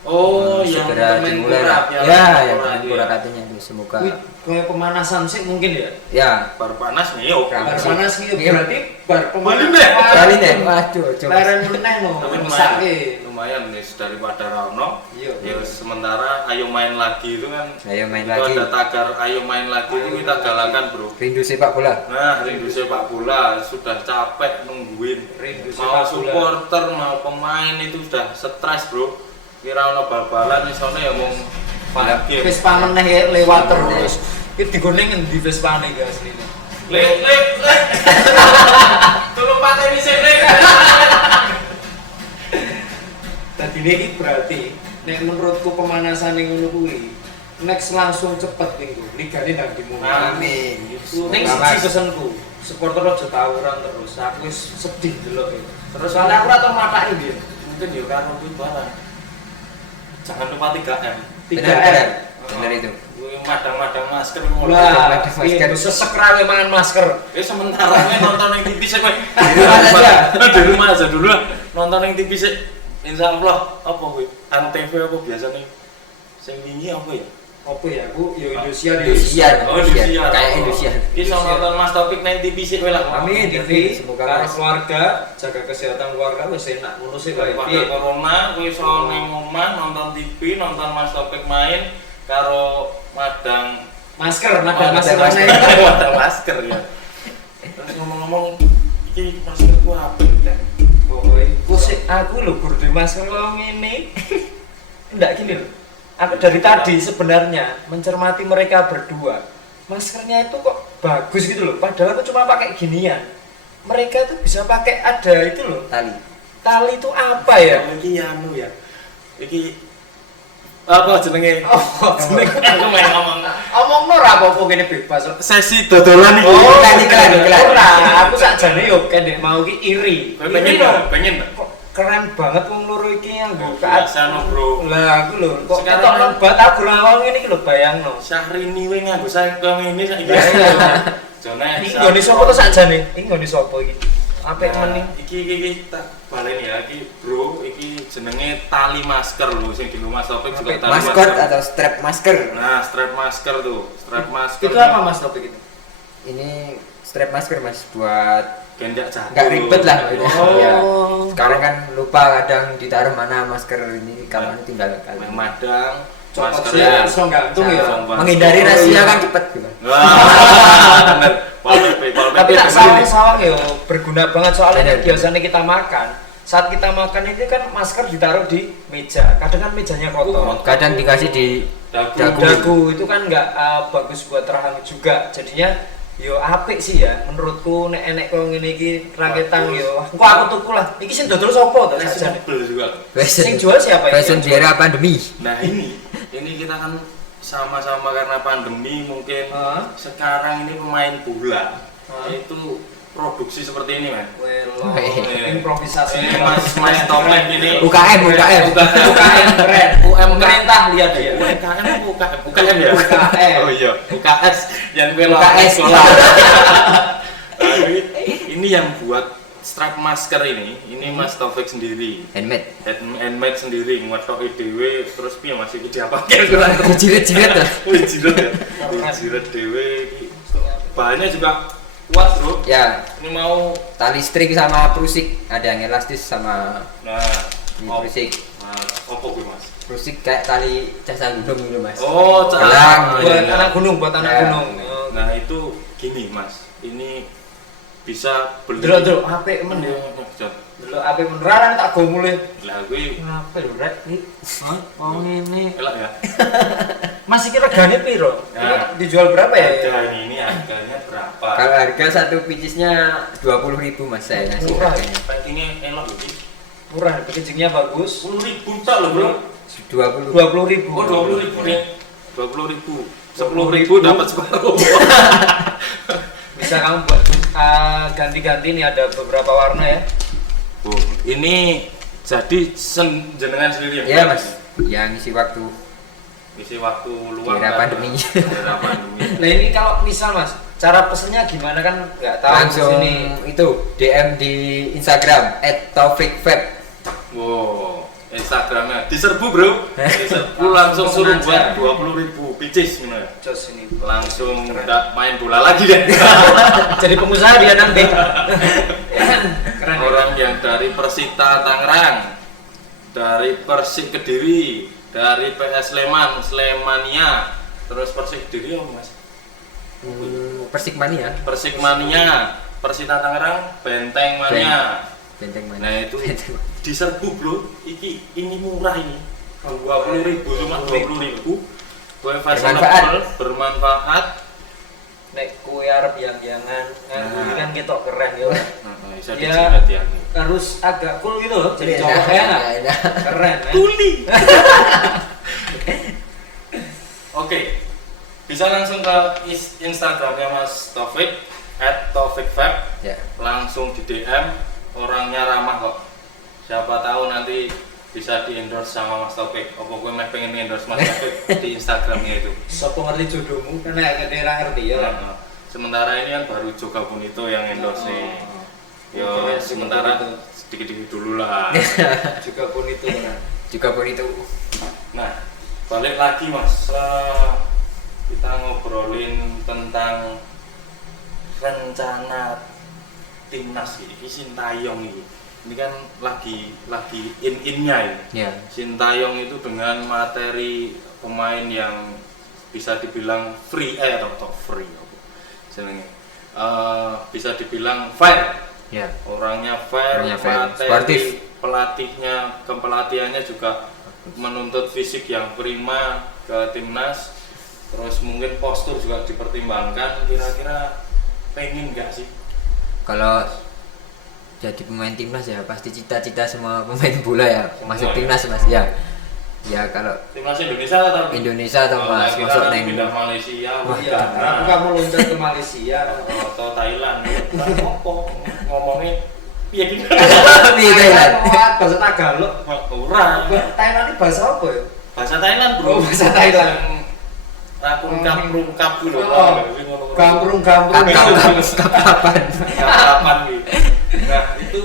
Oh, yang segera pemain dimulai Pura, lah. Piala Ya Menpora yang itu Menpora ya. katanya itu semoga Kuwi kayak pemanasan sih mungkin ya. ya Baru panas nih yuk. Ram. Bar panas iki Iya. berarti bar Balik pemanasan. deh. kali nih waduh coba Leren meneh no. Tapi Mesake. lumayan nih daripada Rano. Iya. Ya sementara ayo main lagi itu kan. ayo main Itu lagi ada tagar ayo main lagi itu kita galakan bro. rindu sepak bola Nah, rindu sepak bola sudah capek nungguin. Rindu Mau sepak bola. supporter, mau pemain itu sudah stres bro. Kira ono bal-balan misalnya ya mau pada game. Vespa meneh kayak lewat terus. Iki digone ngendi Vespane iki asline. Le. Tolong pateni sik le. Dadi iki berarti nek menurutku pemanasan ning ngono kuwi next langsung cepet minggu ligane ndang dimulai. Amin. Ning Semoga, siji Mas. pesenku, supporter aja tawuran terus. Aku wis sedih delok iki. Terus soalnya aku ora tau matake piye. Mungkin ya karo kuwi barang. Jangan lupa 3M. benar itu Kuwi madang-madang masker ngono. Lah, Pakai masker. piye sesek rawe mangan masker. Sementara gue nonton yang TV sih gue. Di rumah aja. Di rumah aja dulu lah. Nonton yang TV sih. Insya Allah apa gue? Antv apa biasa nih? Sing wingi apa ya? Apa ya? Aku yo Indosiar Indosiar. Oh, Indosiar. Kayak Indosiar. Bisa nonton Mas Topik nang TV sih gue lah. Amin, Amin. semoga Semoga, Mas. keluarga, jaga kesehatan keluarga wis enak ngono sih bae. Daripada corona, gue iso ning omah nonton TV, nonton Mas Topik main karo madang Masker, Madang masker. madang masker ya. Terus ngomong-ngomong, iki maskerku apa ya? Aku lho guru masker lo ngene. Ndak gini loh. Aku dari tadi sebenarnya mencermati mereka berdua. Maskernya itu kok bagus gitu loh. Padahal aku cuma pakai ginian. Mereka tuh bisa pakai ada itu loh. tali Tali itu apa ya? Iki anu ya. Iki apa jenenge? Oh, jeneng Aku main ngomong omong ora apa-apa kene bebas. sesi dodolan iki. Oh, iklan. Ora, aku sakjane yo kene mau ki iri. Kowe Iri pengen loh. nggak? Pengen nggak? Kok keren banget wong loro iki nganggo Biasa no bro. Lah aku lho, kok Sekarang ketok kan- lembat aku lawang ngene iki lho bayangno. Syahrini we nganggo sayang ini saiki. Jone. Iki nggone sapa to sakjane? Iki nggone sapa iki? Apik temen nih. Iki tak baleni ya iki bro, iki jenenge tali masker lho sing di rumah Topik juga Apik. tali maskot masker. atau strap masker Nah, strap masker tuh, strap masker. Itu apa Mas topik itu? ini strap masker Mas buat Gendak jatuh. nggak ribet lah maksudnya. Oh. Ya. Sekarang kan lupa kadang ditaruh mana masker ini kapan tinggal kali. Madang, Copot masker sih ya. langsung gantung ya. Sama. Menghindari Oh, rahasia iya. kan cepet gitu. Wah, bener. Tapi nak sawang-sawang ya berguna banget soalnya Bener. biasanya kita makan. Saat kita makan itu kan masker ditaruh di meja. Kadang kan mejanya kotor. Kadang dikasih di dagu. Dagu itu kan nggak bagus buat rahang juga. Jadinya yo apik sih ya menurutku nek enek kok ngene iki raketang yo. Engko aku tuku lah. Iki sing dodol sapa to sakjane? Fashionable juga. Sing jual siapa ya? Fashion di era pandemi. Nah ini kita kan sama-sama karena pandemi mungkin Heeh. sekarang ini pemain bola Heeh. itu produksi seperti ini man. Welo, Ini improvisasi Mas Tomlek ini UKM. UKM keren. Pemerintah lihat ya. UKM apa UKM ya? UKM. Oh iya, UKS yang gue UKS. Ini yang buat strap masker ini Mas Taufik sendiri. Handmade. Handmade sendiri, ngetok dhewe terus piye Mas iki diapake kurang Jiret-jiret lah. jiret ya. Jiret dhewe iki. Bahannya juga kuat, Bro. Ya, Ini mau tali string sama prusik, ada yang elastis sama nah, ini op- prusik. Nah, opo kuwi Mas? Prusik kayak tali casa gunung gitu Mas. Oh, Gelang. Buat anak gunung, buat anak Ya. gunung. Nah, itu gini, Mas. Ini bisa beli. Delok apik men ya. Delok apik men raran tak go mulih. Lah kuwi Apa lho rek iki? Hah? Wong ini. elak ya. Masih kira regane piro? Nah. Ini dijual berapa ya? Harga ini harganya berapa? Kalau harga satu picisnya 20.000 Mas saya ngasih Murah. harganya. Packingnya elok loh, Ki. Murah, packagingnya bagus. 10.000 tak loh, Bro. 20. 20.000. Oh, 20.000 ya. 20.000. 10.000 dapat separuh. Bisa kamu buat ganti-ganti nih ada beberapa warna ya. Bu, ini jadi jenengan sendiri Iya Mas, yang isi waktu isi waktu di luang era kan? pandemi. Era pandemi. Nah ini kalau misal Mas, cara pesennya gimana kan nggak tahu Langsung sini. itu DM di Instagram @taufikfab. Wow, Instagramnya diserbu bro, diserbu langsung suruh buat 20.000 picis gimana? Jos ini. Langsung udah main bola lagi deh. Jadi pengusaha dia nanti. Keren. Orang yang dari Persita Tangerang, dari Persik Kediri, dari PS Sleman, Slemania, terus Persik Kediri oh mas, Persik Mania. Persik Mania, Persita Tangerang, Benteng Mania. Benteng Mania. Nah itu diserbu bro, ini murah ini, 20.000 cuma 20.000. Kue fashionable, bermanfaat. Nek kue arep yang jangan ini kan ketok keren ya. Bisa Ya. dijilat ya. Harus agak cool gitu loh, jadi Iya, cowok iya, enak. iya. Keren. Ya. Tuli. Oke, bisa langsung ke Instagramnya Mas Taufik @taufikfab. Ya. Langsung di DM, orangnya ramah kok. Siapa tahu nanti bisa di endorse sama Mas Taufik. Apa gue mah pengen endorse Mas Taufik di Instagramnya itu. Sopo ngerti jodohmu kan nek ngerti ra ngerti ya. Nah, sementara ini kan baru Joga Bonito yang endorse nih. Yo, Keren sih, sementara Bonito. sedikit-sedikit dulu lah. Juga pun itu kan. Juga pun itu. Nah, balik lagi Mas. Kita ngobrolin tentang rencana timnas ini, Sintayong ini. Ini kan lagi in-innya ini. Ya. Sintayong itu dengan materi pemain yang bisa dibilang free atau free apa jenenge. Bisa dibilang fair. Ya. Orangnya fair, Orangnya fair, materi, sportif. pelatihannya juga menuntut fisik yang prima ke timnas. Terus mungkin postur juga dipertimbangkan. Kira-kira pengen nggak sih? Kalau jadi pemain timnas ya pasti cita-cita semua pemain bola ya masuk Semua, timnas ya? Mas ya. Ya kalau Timnas Indonesia atau Indonesia atau Oh, Mas kira masuk nanti neng pindah Malaysia, Iya, Ghana, aku kamu loncat ke Malaysia. atau Thailand. Apa ngomongnya piye gitu? Piye Thailand? Bahasa Tagalog. Ora. Thailand ini bahasa apa ya? Bahasa Thailand, Bro. Oh, bahasa Thailand. Rungkap lho. Oh, Gamprung-gamprung. Kapan? Kapan gitu. Nah, itu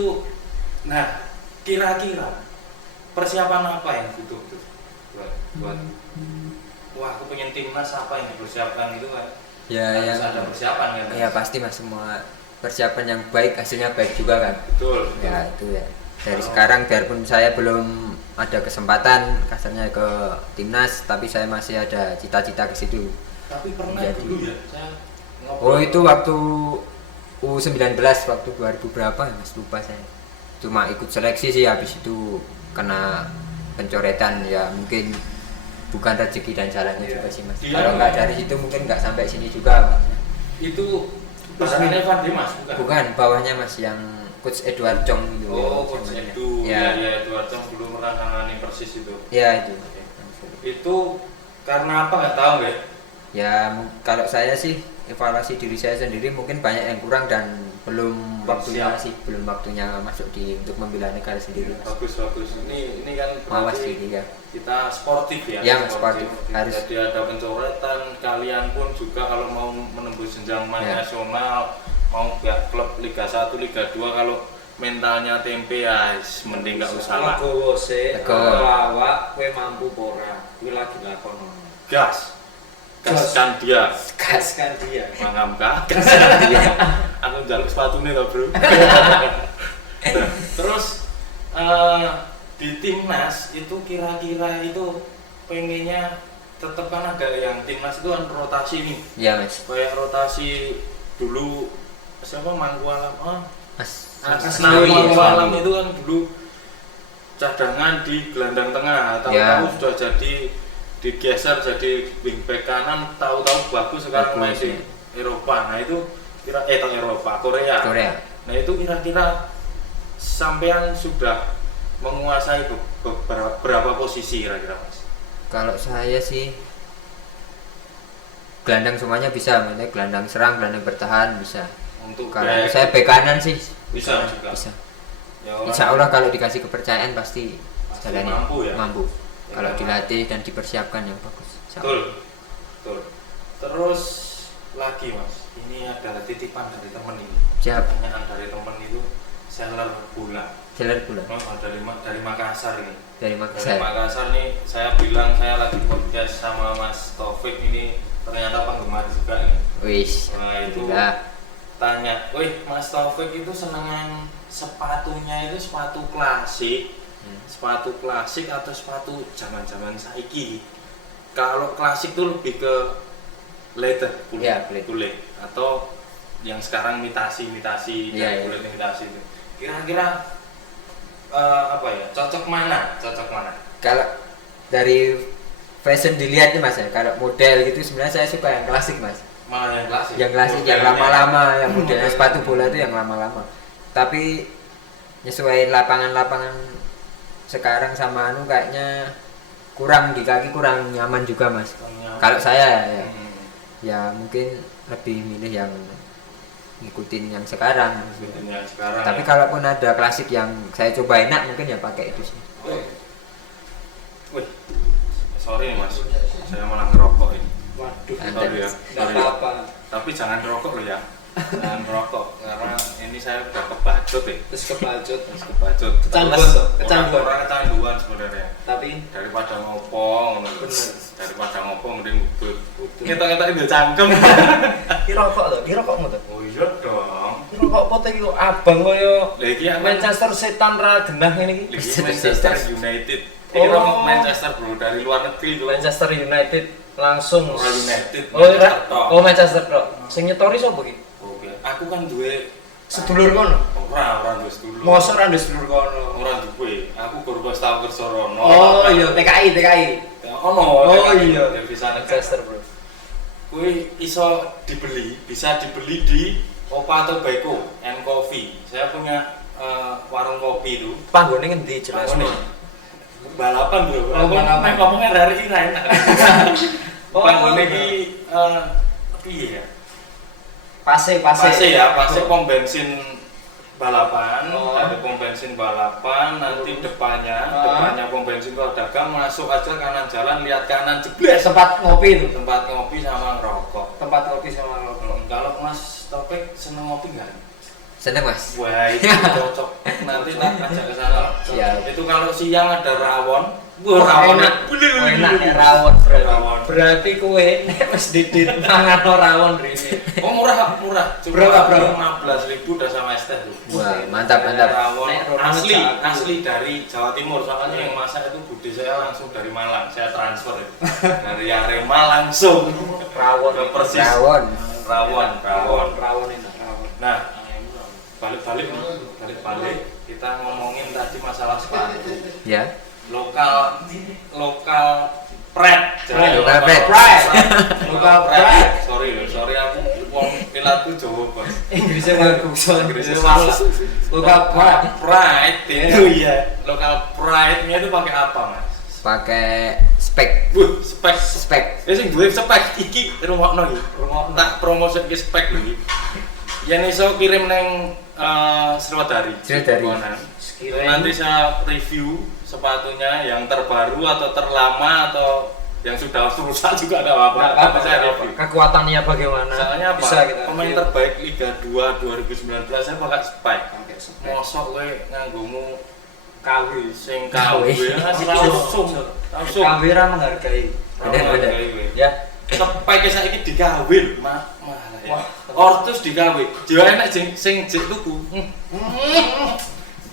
kira-kira persiapan apa yang butuh tuh buat wah aku pengen timnas apa yang dipersiapkan itu kan Ya Harus yang ada persiapan kan. ya pasti mas, semua persiapan yang baik hasilnya baik juga kan. Betul. Ya itu ya. Dari sekarang biarpun saya belum ada kesempatan kasarnya ke timnas, tapi saya masih ada cita-cita ke situ. Tapi pernah Jadi- dulu ya saya Oh ngobrol. itu waktu U19 waktu 2000 berapa ya mas, lupa saya. Cuma ikut seleksi sih, habis itu kena pencoretan, ya mungkin bukan rezeki dan jalannya Iya. juga sih mas. Iya. Kalau nggak dari situ mungkin nggak sampai sini juga mas. Itu pasangan Evan Dimas bukan? Bukan, bawahnya mas yang Coach Edward Chong gitu. Oh, Coach namanya. Edu. Ya, Ya, Edward Chong dulu pernah nangani Persis itu. ya itu. Itu karena apa nggak tahu ya? Ya kalau saya sih evaluasi diri saya sendiri mungkin banyak yang kurang dan belum waktunya Siap. sih, belum waktunya masuk di untuk membela negara sendiri mas. Bagus. Ini kan Mawas berarti diri ya. kita sportif ya. Ya, sportif. Harus. Jadi ada pencoretan, kalian pun juga kalau mau menembus jenjang main Ya. nasional, mau ke klub Liga 1, Liga 2 kalau mentalnya tempe ya mending nggak usah lah. Legowo sih, Legowo. awak kowe mampu apa ora? Kuwi lagi lakono. Gas. Gas. Gaskan dia. Gaskan dia. Mangam kah? Aku njaluk sepatunya toh, Bro. Terus di timnas itu kira-kira itu pengennya tetap kan ada yang timnas itu kan rotasi nih. Ya mas. Kayak rotasi dulu siapa Mangku Alam Mas. Asnawi Asnawi, Mangku Alam Asnawi. itu kan dulu cadangan di gelandang tengah, tahu-tahu Ya. sudah jadi digeser jadi wingback kanan, tahu-tahu bagus sekarang main Bagus, di Eropa. Nah itu Korea. Korea. Nah itu kira-kira sampean sudah menguasai berapa posisi kira-kira Mas? Kalau saya sih gelandang semuanya bisa, maksudnya gelandang serang, gelandang bertahan bisa. Untuk Kalau back saya bek kanan sih bisa juga. bisa. Ya, Insya Allah kalau dikasih kepercayaan pasti Pasti jalani. mampu ya? Mampu. Ya, Kalau memang. dilatih dan dipersiapkan yang bagus. Insya Allah. Betul, betul. Terus lagi Mas, ini ada titipan dari temen ini. Siap. Pertanyaan dari temen itu seller bola. Jalan bulan Dari Makassar ini. dari Dari Makassar. Makassar nih, saya bilang saya lagi podcast sama Mas Taufik ini ternyata penggemar juga nih. Wis. Nah itu Alhamdulillah. tanya, wih Mas Taufik itu senengan sepatunya itu sepatu klasik, sepatu klasik atau sepatu zaman-zaman saiki? Kalau klasik tuh lebih ke leather, kulit, Ya, kulit. atau yang sekarang imitasi Ya, ya. kulit imitasi itu. Kira-kira apa ya? Cocok mana? Kalau dari fashion dilihat nih mas ya, kalau model gitu sebenarnya saya suka yang klasik mas. Malah yang klasik. Yang klasik, yang Modelnya. lama-lama, yang modelnya sepatu bola itu yang lama-lama. Tapi nyesuaiin lapangan-lapangan sekarang sama anu kayaknya kurang di kaki, kurang nyaman juga mas. Kurang nyaman. Kalau saya ya, Hmm. ya mungkin lebih milih yang ngikutin yang sekarang. Ikutin yang sekarang. Tapi ya. kalaupun ada klasik yang saya coba enak mungkin ya pakai itu sih. Wih, sorry Mas, saya malah ngerokok ini. Waduh, Sorry ya. nggak Sorry. apa-apa. Tapi jangan rokok loh ya. Jangan rokok karena ini saya udah kebacut ya. Terus kebacut. Terus kebacut. Kecanduan Terus toh, kecanduan. Orang kecanduan sebenarnya. Tapi Daripada ngopong, Bener. daripada ngopong mending udut. Ngetok-ngetok itu cangkem. ki rokok tuh, ki rokokmu tuh. Oh iya dong. Ki rokok apa iki kok abang koyo Lah iki aku Manchester setan ra genah ngene iki. Lagi Manchester United. Ini Oh. Manchester bro dari luar negeri tuh. Manchester United langsung. Orang United. Oh, iya. Manchester tok. Oh, Manchester tok. Sing nyetori sapa iki? Oke, aku kan duwe Sedulur kono. ora wis dulu. Mosok ra ndek sedulur kono. Ora duwe. Aku guru wis tau kerja rono. Oh iya TKI. Ono. Oh iya. Bisa Manchester, Bro. Kuwi iso bisa dibeli di Opa atau Beko and Coffee. Saya punya warung kopi itu. Panggone ngendi jelas. Apa nih? Balapan bro. Oh, balapan. Ngomongnya dari ini enak. Oh. Panggone iki piye ya? Pase. Pase ya, pase pom bensin balapan, Oh. ada pom bensin balapan, nanti depannya pom bensin kalau dagang masuk aja kanan jalan, lihat kanan jebles Tempat ngopi itu. tempat ngopi sama ngerokok. Tempat ngopi sama rokok. Kalau Mas Topik seneng ngopi nggak? Seneng mas. Wah itu cocok. Nanti tak ajak ke sana. Siap. Itu kalau siang ada rawon. Wah rawon enak ya rawon berarti kue wis didit mangan rawon rene. Oh murah. Cuma Berapa? 15.000 udah sama es teh tuh. Wah mantap. Rawon Nek rawon asli dari Jawa Timur. Soalnya yang masak itu bude saya langsung dari Malang. Saya transfer itu. Dari Arema langsung Rawon ke Persis. Rawon. Rawon. enak rawon. Nah, balik kita ngomongin tadi masalah sepatu. Ya. Lokal pret. Lokal pret. Lokal pret. Sorry aku wong pilatku Jawa, Bos. Inggrisnya bagus. Inggrisnya salah. Lokal Pride itu ya. Lokal pride-nya itu pakai apa, Mas? Pakai spek. Spek. Ya sing duwe spek iki rungokno iki. Tak promosi iki spek lho iki. Yen iso kirim neng Sriwadari. Nanti saya review sepatunya yang terbaru atau terlama atau yang sudah rusak juga ada apa-apa. Saya review. Kekuatannya bagaimana? Soalnya apa? Bisa kita Pemain review. terbaik Liga 2 2019 saya pakai Spike. Mosok kowe nganggomu KW sing KW langsung. KW ra menghargai. Bener. Ya. Spike saiki digawe malah ya. Ortus digawe. Jiwa enak sing jek tuku.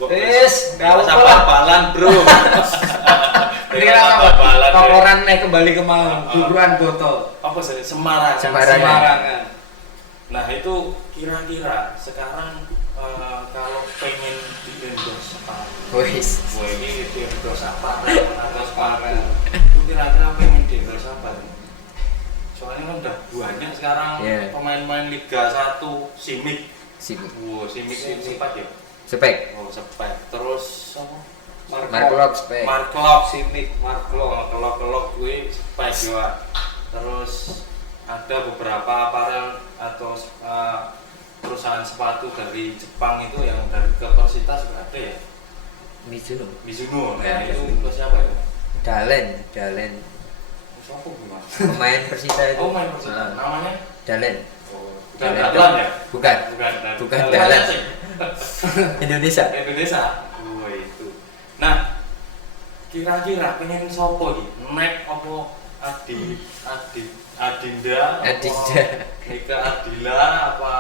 Wis, kalau apa apa balan, Bro. Kira apa? Tokoran naik kembali ke mau buruan botol. Apa sih? Semarangan. Semarangan. Nah, itu kira-kira sekarang kalau pengen di-endorse sepatu. Wis. Ini di-endorse apa? Atau sepatu. Itu kira-kira pengen di-endorse apa? Soalnya kan udah banyak sekarang pemain-pemain Liga 1 Simic. Wow, Simic ini sifat ya? Spek. Oh, spek. Terus apa? Mark spek. Mark Simic, Mark kuwi spek juga. Terus ada beberapa aparel atau perusahaan sepatu dari Jepang itu yang dari ke Persita sudah ada ya. Mizuno. Nah, itu ke siapa itu? Dalen. Siapa gimana? Pemain Persita itu. Oh, main Persita. Namanya? Dalen. Oh, bukan Dahlan ya? Bukan Dahlan. Indonesia. Oh, itu. Nah, kira-kira pengen sopo iki? Nek apa Adinda? Nika Adila apa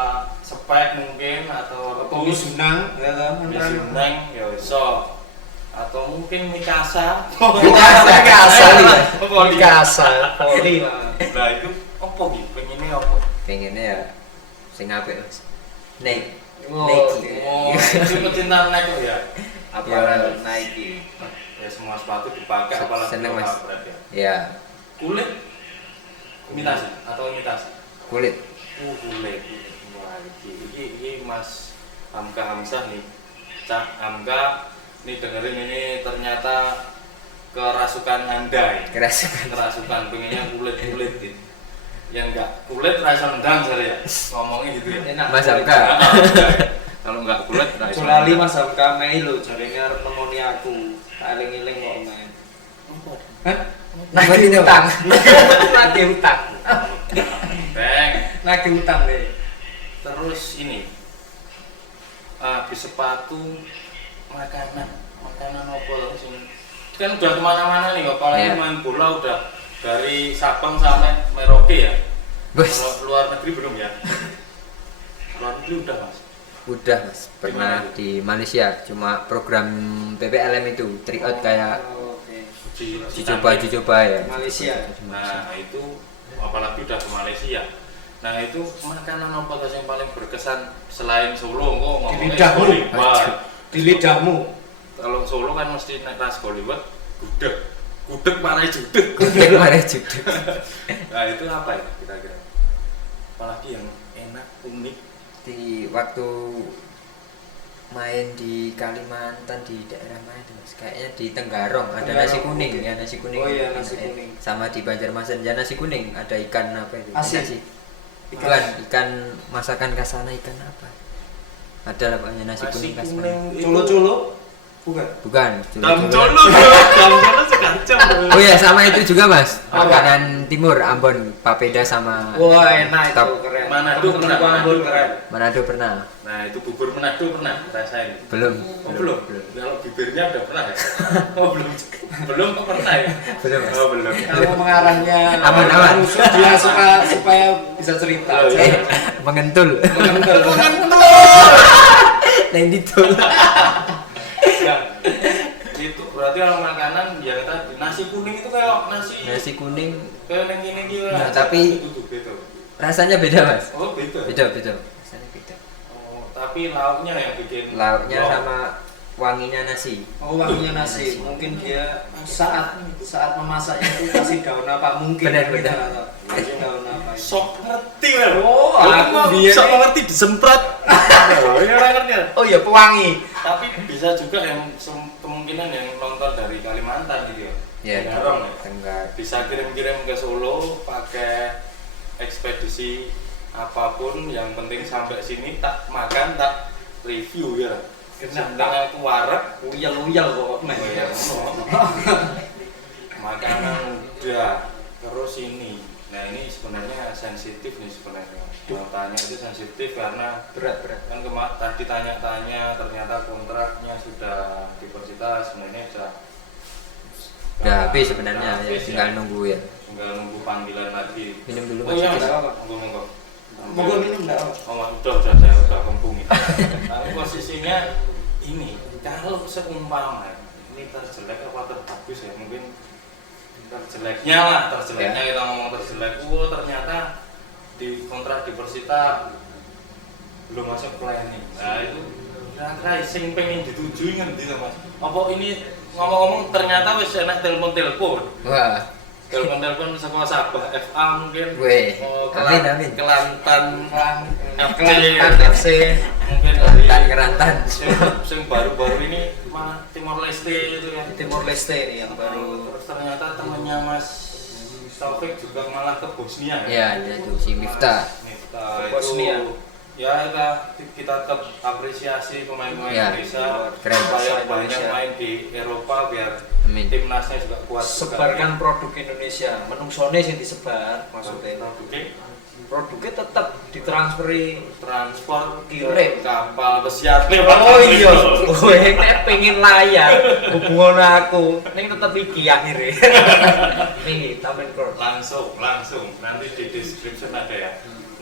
Spek mungkin atau Misunang ya kan Misunang ya iso. Atau mungkin Mikasa. Mikasa poli lah. Nah, itu apa iki? Pengennya apa? Pengennya ya sing apik Mas. Nike. Oh, itu pecinta Nike ya. Aparel Nike. Ya semua sepatu dipakai apalagi Seneng, Mas. brand ya. Ya, Kulit imitasi atau imitasi? kulit. Kulit. Wah, ini Mas Hamka Hamzah nih. Cak Hamka nih dengerin ini ternyata kerasukan Anda ya. Kerasukan pengennya kulit gitu. Yang enggak kulit rasa nendang saya ngomongnya gitu ya. Enak. Mas Hamka. Kalau enggak kulit rasa Sulali Mas Hamka mei lho jarene arep nemoni aku. Tak eling-eling kok main. Hah? Nagih utang. Nagih utang. Bang. Nagih utang deh. Terus ini di sepatu makanan apa loh sing kan udah kemana-mana nih apalagi main bola udah dari Sabang sampai Merauke ya. Bos. Kalau luar negeri belum ya? Luar negeri udah Mas. Udah Mas, pernah di Malaysia. Cuma program PPLM itu tryout kayak dicoba ya. Malaysia. Nah itu apalagi udah ke Malaysia. Nah itu makanan apa yang paling berkesan selain Solo kok ngomongnya lidahmu. Golliwat. Di lidahmu. Kalau Solo kan mesti naik ras Golliwat, gudeg marai judeg. Nah itu apa ya kira-kira? Apalagi yang enak, unik. Di waktu main di Kalimantan di daerah mana itu Mas? Kayaknya di Tenggarong ada nasi kuning ya, nasi kuning. Oh iya, nasi kuning. Sama di Banjarmasin ya nasi kuning, ada ikan apa itu? Asin. Ikan masakan Kasana, ikan apa? Ada lah pokoknya nasi kuning Kasana. Colo-colo? Bukan. Dam Colo sekacau. Oh ya sama itu juga Mas, makanan timur Ambon, papeda sama Wah enak itu top. keren. Manado pernah. Ambon keren. Manado pernah. Nah, itu bubur Manado pernah rasain. Belum. Oh, belum. Kalau bibirnya udah pernah ya? Oh, belum. Belum kok pernah ya? Belum. Oh, belum. Kalau mengarangnya Aman. dia supaya bisa cerita. Oh, iya. Mengentul. Neng ditul. Ya, itu berarti kalau makanan yang tadi nasi kuning itu kayak Nasi kuning kayak neng gitu. Nah, tapi- gitu. rasanya beda, Mas. Oh, beda. Beda. Rasanya beda. Oh, tapi lauknya yang bikin Lauknya wow. sama wanginya nasi. Oh, wanginya nasi. Mungkin dia saat memasaknya itu kasih daun apa mungkin. Benar. Kasih daun apa. itu. sok ngerti kan? Oh, aku biar sok nih. ngerti disemprot. Oh, ini orang ngerti. Oh ya pewangi. Tapi bisa juga yang kemungkinan yang nonton dari Kalimantan gitu ya. Ya, Garong ya. Tenggar. Bisa kirim-kirim ke Solo pakai ekspedisi apapun, yang penting sampai sini tak makan tak review ya. Sebenarnya aku warak Uyal-uyal kok. oh ya, makanan udah terus ini. Nah, ini sebenarnya sensitif nih sebenarnya. Mau tanya itu sensitif karena Berat. kan tadi tanya-tanya ternyata kontraknya sudah diversitas, sebenarnya Udah habis sebenarnya, ya, habis tinggal nunggu ya. tinggal nunggu panggilan lagi. Minum dulu, Oh Mas. iya, Mas. monggo. Monggo minum enggak apa? Oh, saya udah kembung ini. Tapi posisinya ini, kalau seumpama ini terjelek apa terbagus ya, mungkin terjeleknya kita ngomong terjelek. Ternyata di kontrak di Persita belum masuk planning. Nah, itu kira-kira sing pengen dituju ngendi to, Mas? Apa ini ngomong-ngomong ternyata wis enak telepon Wah, saka Sabah FA mungkin. Weh, Oh, amin. Kelantan Kelantan FC. mungkin Kerantan. sing baru-baru ini mana Timor Leste itu ya. Timor Leste nih yang baru. Terus ternyata temennya Mas Taufik juga malah ke Bosnia Ya, itu si Miftah. Miftah itu Bosnia. ya kita tetap apresiasi pemain-pemain Ya, Indonesia keren. supaya banyak Indonesia. main di Eropa biar Amin. timnasnya juga kuat. Sebarkan produk Indonesia. Menungsone sing disebar maksudnya. Produknya tetap ditransferi Transport kirim. kapal pesiar Oh iya, gue nek pengen layar hubungan aku, ning tetep iki akhirnya. Nih, Taman Court. langsung nanti di description ada ya,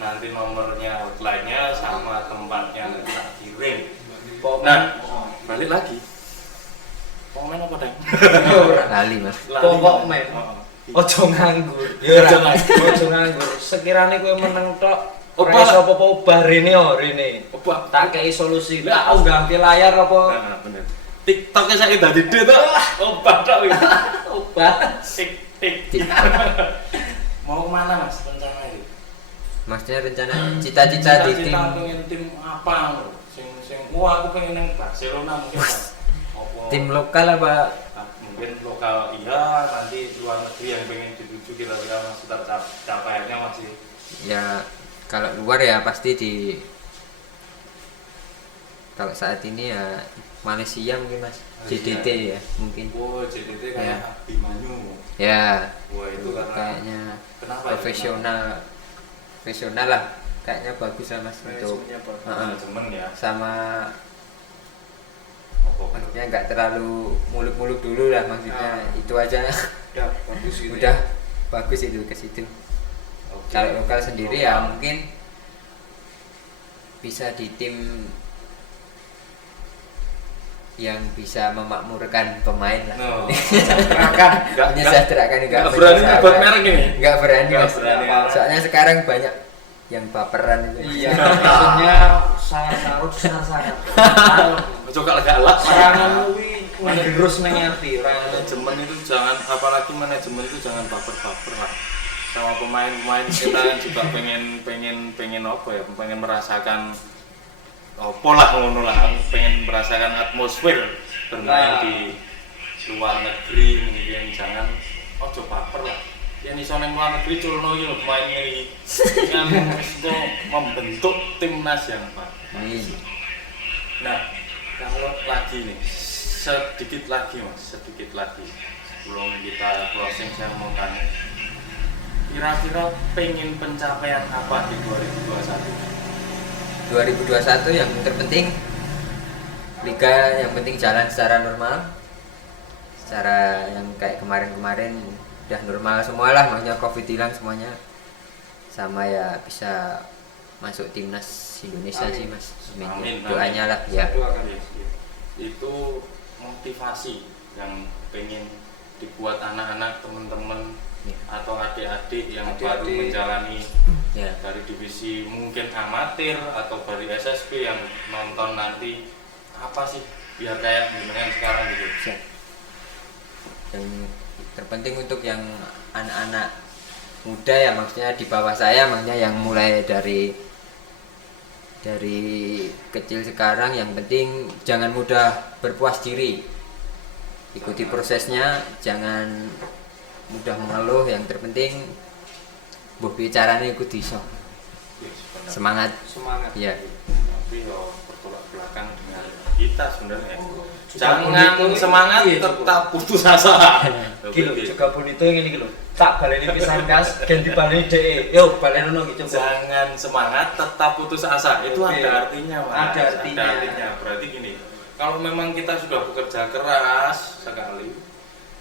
nanti nomornya outline-nya sama tempatnya nanti tak kirim. Nah, balik lagi komen apa Deng? Lali, Mas. Pokok men. Oh, Ojo nganggur. Ya, Ora, jangan. Ojo nganggur. Sekiranya kowe meneng tok, Opa. ora iso apa-apa ubah rene rene. Opa. Tak kei solusi. Lah ganti layar apa? Nah, bener. TikToknya saya udah gede tuh. Oh, badak iki. Ubah. Tik. Mau kemana Mas rencana itu? Maksudnya rencana cita-cita di tim pengen tim apa lho? Sing wah aku pengen nang Barcelona mungkin. Apa? tim lokal apa? Mungkin lokal iya, nanti luar negeri yang pengen dituju kira-kira masih tercapainya masih. Ya kalau luar ya pasti kalau saat ini ya Malaysia mungkin, Mas. JDT ya mungkin. Oh, JDT Ya. kayak Abimanyu. Ya, Wah, itu karena kayaknya kenapa itu? profesional lah, kayaknya bagus lah, Mas, untuk Manajemennya bagus. Manajemen ya. sama Apa? maksudnya nggak terlalu muluk-muluk dulu lah, maksudnya itu aja Udah bagus gitu. udah bagus itu ke situ. Oke. Kalau lokal sendiri ya mungkin bisa di tim yang bisa memakmurkan pemain lah. No. Menyejahterakan. Menyejahterakan Nggak berani nyebut merek ini. Nggak berani, Nggak Mas. berani. Soalnya sekarang banyak yang baperan itu. Iya, maksudnya sangat-sangat. Coba galak. Serangan kuwi ngegerus ning ati, ora Manajemen itu jangan, apalagi manajemen itu jangan baper-baper lah sama pemain-pemain. Kita kan juga pengen apa ya, pengen merasakan apa lah ngono lah, pengen merasakan atmosfer bermain di luar negeri. Mungkin jangan coba baper lah yang iso nang luar negeri culno iki lho pemain ini yang untuk membentuk timnas yang baik. Amin. Nah, kalau lagi nih, sedikit lagi sebelum kita closing saya mau tanya, kira-kira pengen pencapaian apa di 2021? 2021 yang terpenting liga yang penting jalan secara normal, secara yang kayak kemarin-kemarin udah normal semua lah, maksudnya covid hilang semuanya, sama ya bisa masuk timnas Indonesia. Amin. Sih mas, Amin, doanya lah ya. Doakan. Itu motivasi yang pengen dibuat anak-anak teman-teman Ya. atau adik-adik yang Adik-adik. baru menjalani Ya. dari divisi mungkin amatir atau dari SSB yang nonton nanti, apa sih biar kayak gimana yang sekarang gitu. Siap. Yang terpenting untuk yang anak-anak muda ya, maksudnya di bawah saya, maksudnya yang mulai dari kecil sekarang, yang penting jangan mudah berpuas diri, ikuti prosesnya, jangan mudah mengeluh, yang terpenting buh bicaranya ikut iso, semangat Semangat. ya. Tapi yo bertolak belakang dengan kita sebenarnya. Juga Jangan Bonito, semangat, iya, tetap putus asa. Gila, juga Bonito ngene iki lho. Tak baleni pisan kas, ganti baleni dhek. Yo balenono iki coba. Jangan semangat, tetap putus asa. Itu Oke. ada artinya, Mas. Ada artinya. Berarti gini, kalau memang kita sudah bekerja keras sekali,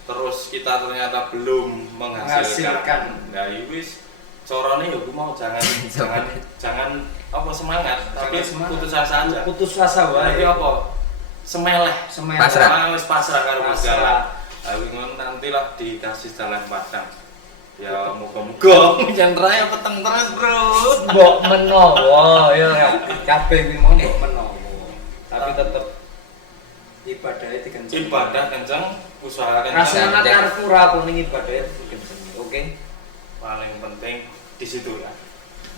terus kita ternyata belum menghasilkan, nah wis corone ya gue mau jangan apa semangat, tapi Semangat. putus asa aja. Putus asa Tapi wae. apa? Semeleh. Pasrah. Wis pasrah karo Gusti Pasrah. Allah. Ayo nanti lah dikasih jalan padang. Ya moga-moga jangan raya peteng terus, Bro. Mbok menawa ya kabeh kuwi mau mbok menawa. Tapi tetep ibadahnya dikenceng. Ibadah kenceng, usaha kenceng. Rasanya karep ora apa ning ibadahnya dikenceng. Oke. Paling penting di situ ya.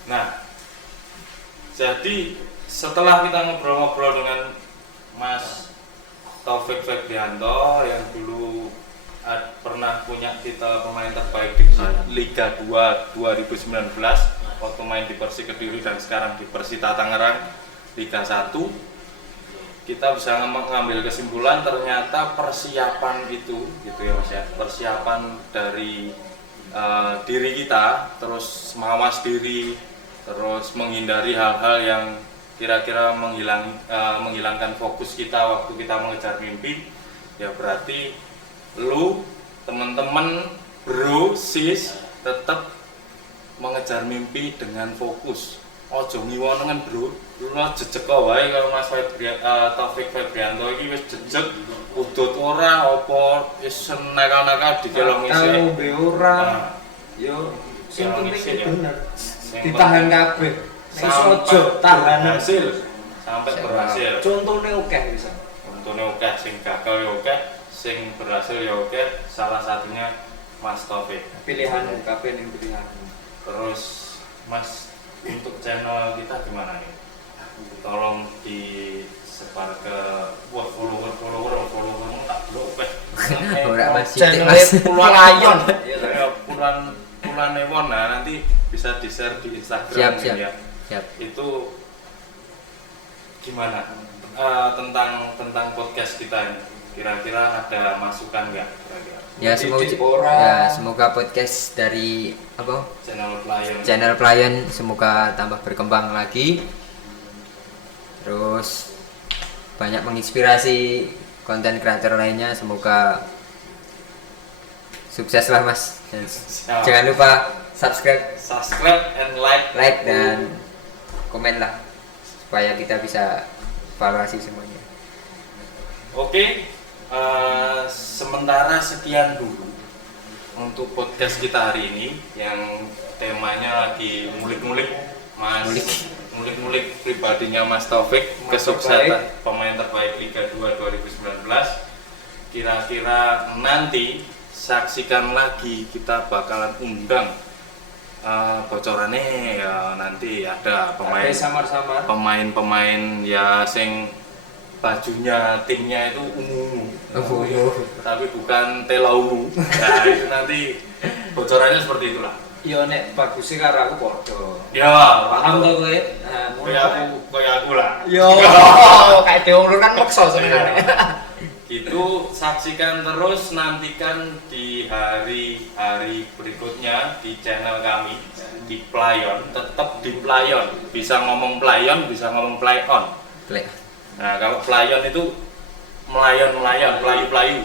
Nah, jadi setelah kita ngobrol-ngobrol dengan Mas Taufik Febrianto yang dulu pernah punya titel pemain terbaik di Liga 2 2019 waktu main di Persi Kediri dan sekarang di Persita Tangerang Liga 1, kita bisa mengambil kesimpulan ternyata persiapan itu gitu ya Mas ya, persiapan dari diri kita, terus mawas diri, terus menghindari hal-hal yang kira-kira menghilangkan fokus kita waktu kita mengejar mimpi, ya berarti lu teman-teman bro sis tetap mengejar mimpi dengan fokus. Ojo ngiwonengan bro, lu jejeg wae karo Mas Taufik Febrianto iki wis jejeg udut ora apa wis nakal-nakal dikelongi sih. Kalau be ora yo sing penting bener. Ditahan kabeh. Nek ojo tahanan hasil sampai berhasil. Contohnya oke bisa. Contohnya oke, sing gagal ya oke, sing berhasil ya oke. Salah satunya Mas Taufik. Pilihanmu kabeh ning pilihanmu. Terus Mas, untuk channel kita gimana nih? Tolong disebar ke follower tak blok Ora Mas, sithik Channel Mas. puluhan ayon. puluhan ewon, nah nanti bisa di share di Instagram. Siap, mungkin siap. ya. Siap. Itu gimana tentang podcast kita ini? Kira-kira ada masukan nggak kira-kira? Ya Didik semoga orang. ya semoga podcast dari apa Channel Pelayan semoga tambah berkembang lagi, terus banyak menginspirasi konten kreator lainnya, semoga sukses lah Mas. Dan Siap. jangan lupa subscribe and like dan komen lah supaya kita bisa evaluasi semuanya. Oke, sementara sekian dulu untuk podcast kita hari ini yang temanya lagi ngulik-ngulik ngulik pribadinya Mas Taufik, kesuksesan pemain terbaik Liga 2 2019. Kira-kira nanti saksikan lagi, kita bakalan undang bocorannya ya, nanti ada Pakai samar-samar. pemain ya sing bajunya timnya itu ungu, tapi bukan tela ungu. Nah itu nanti bocorannya seperti itulah. Yo nek bagusnya karo aku padha. Ya Paham to kowe? Nah, kayak aku lah. Yo, kayak deong lu kan maksa sebenarnya. Itu saksikan terus, nantikan di hari-hari berikutnya di channel kami di Playon, tetap di Playon. Bisa ngomong Playon, bisa ngomong Playon. Nah, kalau Playon itu melayon-melayon, pelayu-pelayu.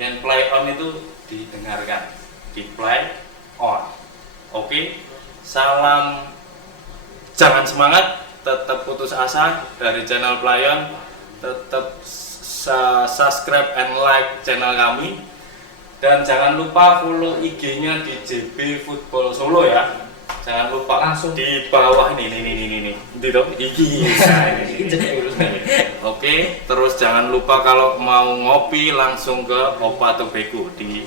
Yang Playon itu didengarkan, di Play on. Oke, salam, jangan semangat, tetap putus asa dari channel Playon, tetap subscribe and like channel kami, dan jangan lupa follow IG-nya di JB Football Solo ya. Jangan lupa Langsung di bawah ini itu IG. Oke, terus jangan lupa kalau mau ngopi langsung ke Opa Tobacco di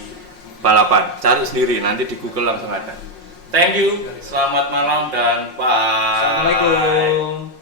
balapan. Cari sendiri, nanti di Google langsung ada. Thank you, selamat malam dan bye. Assalamualaikum.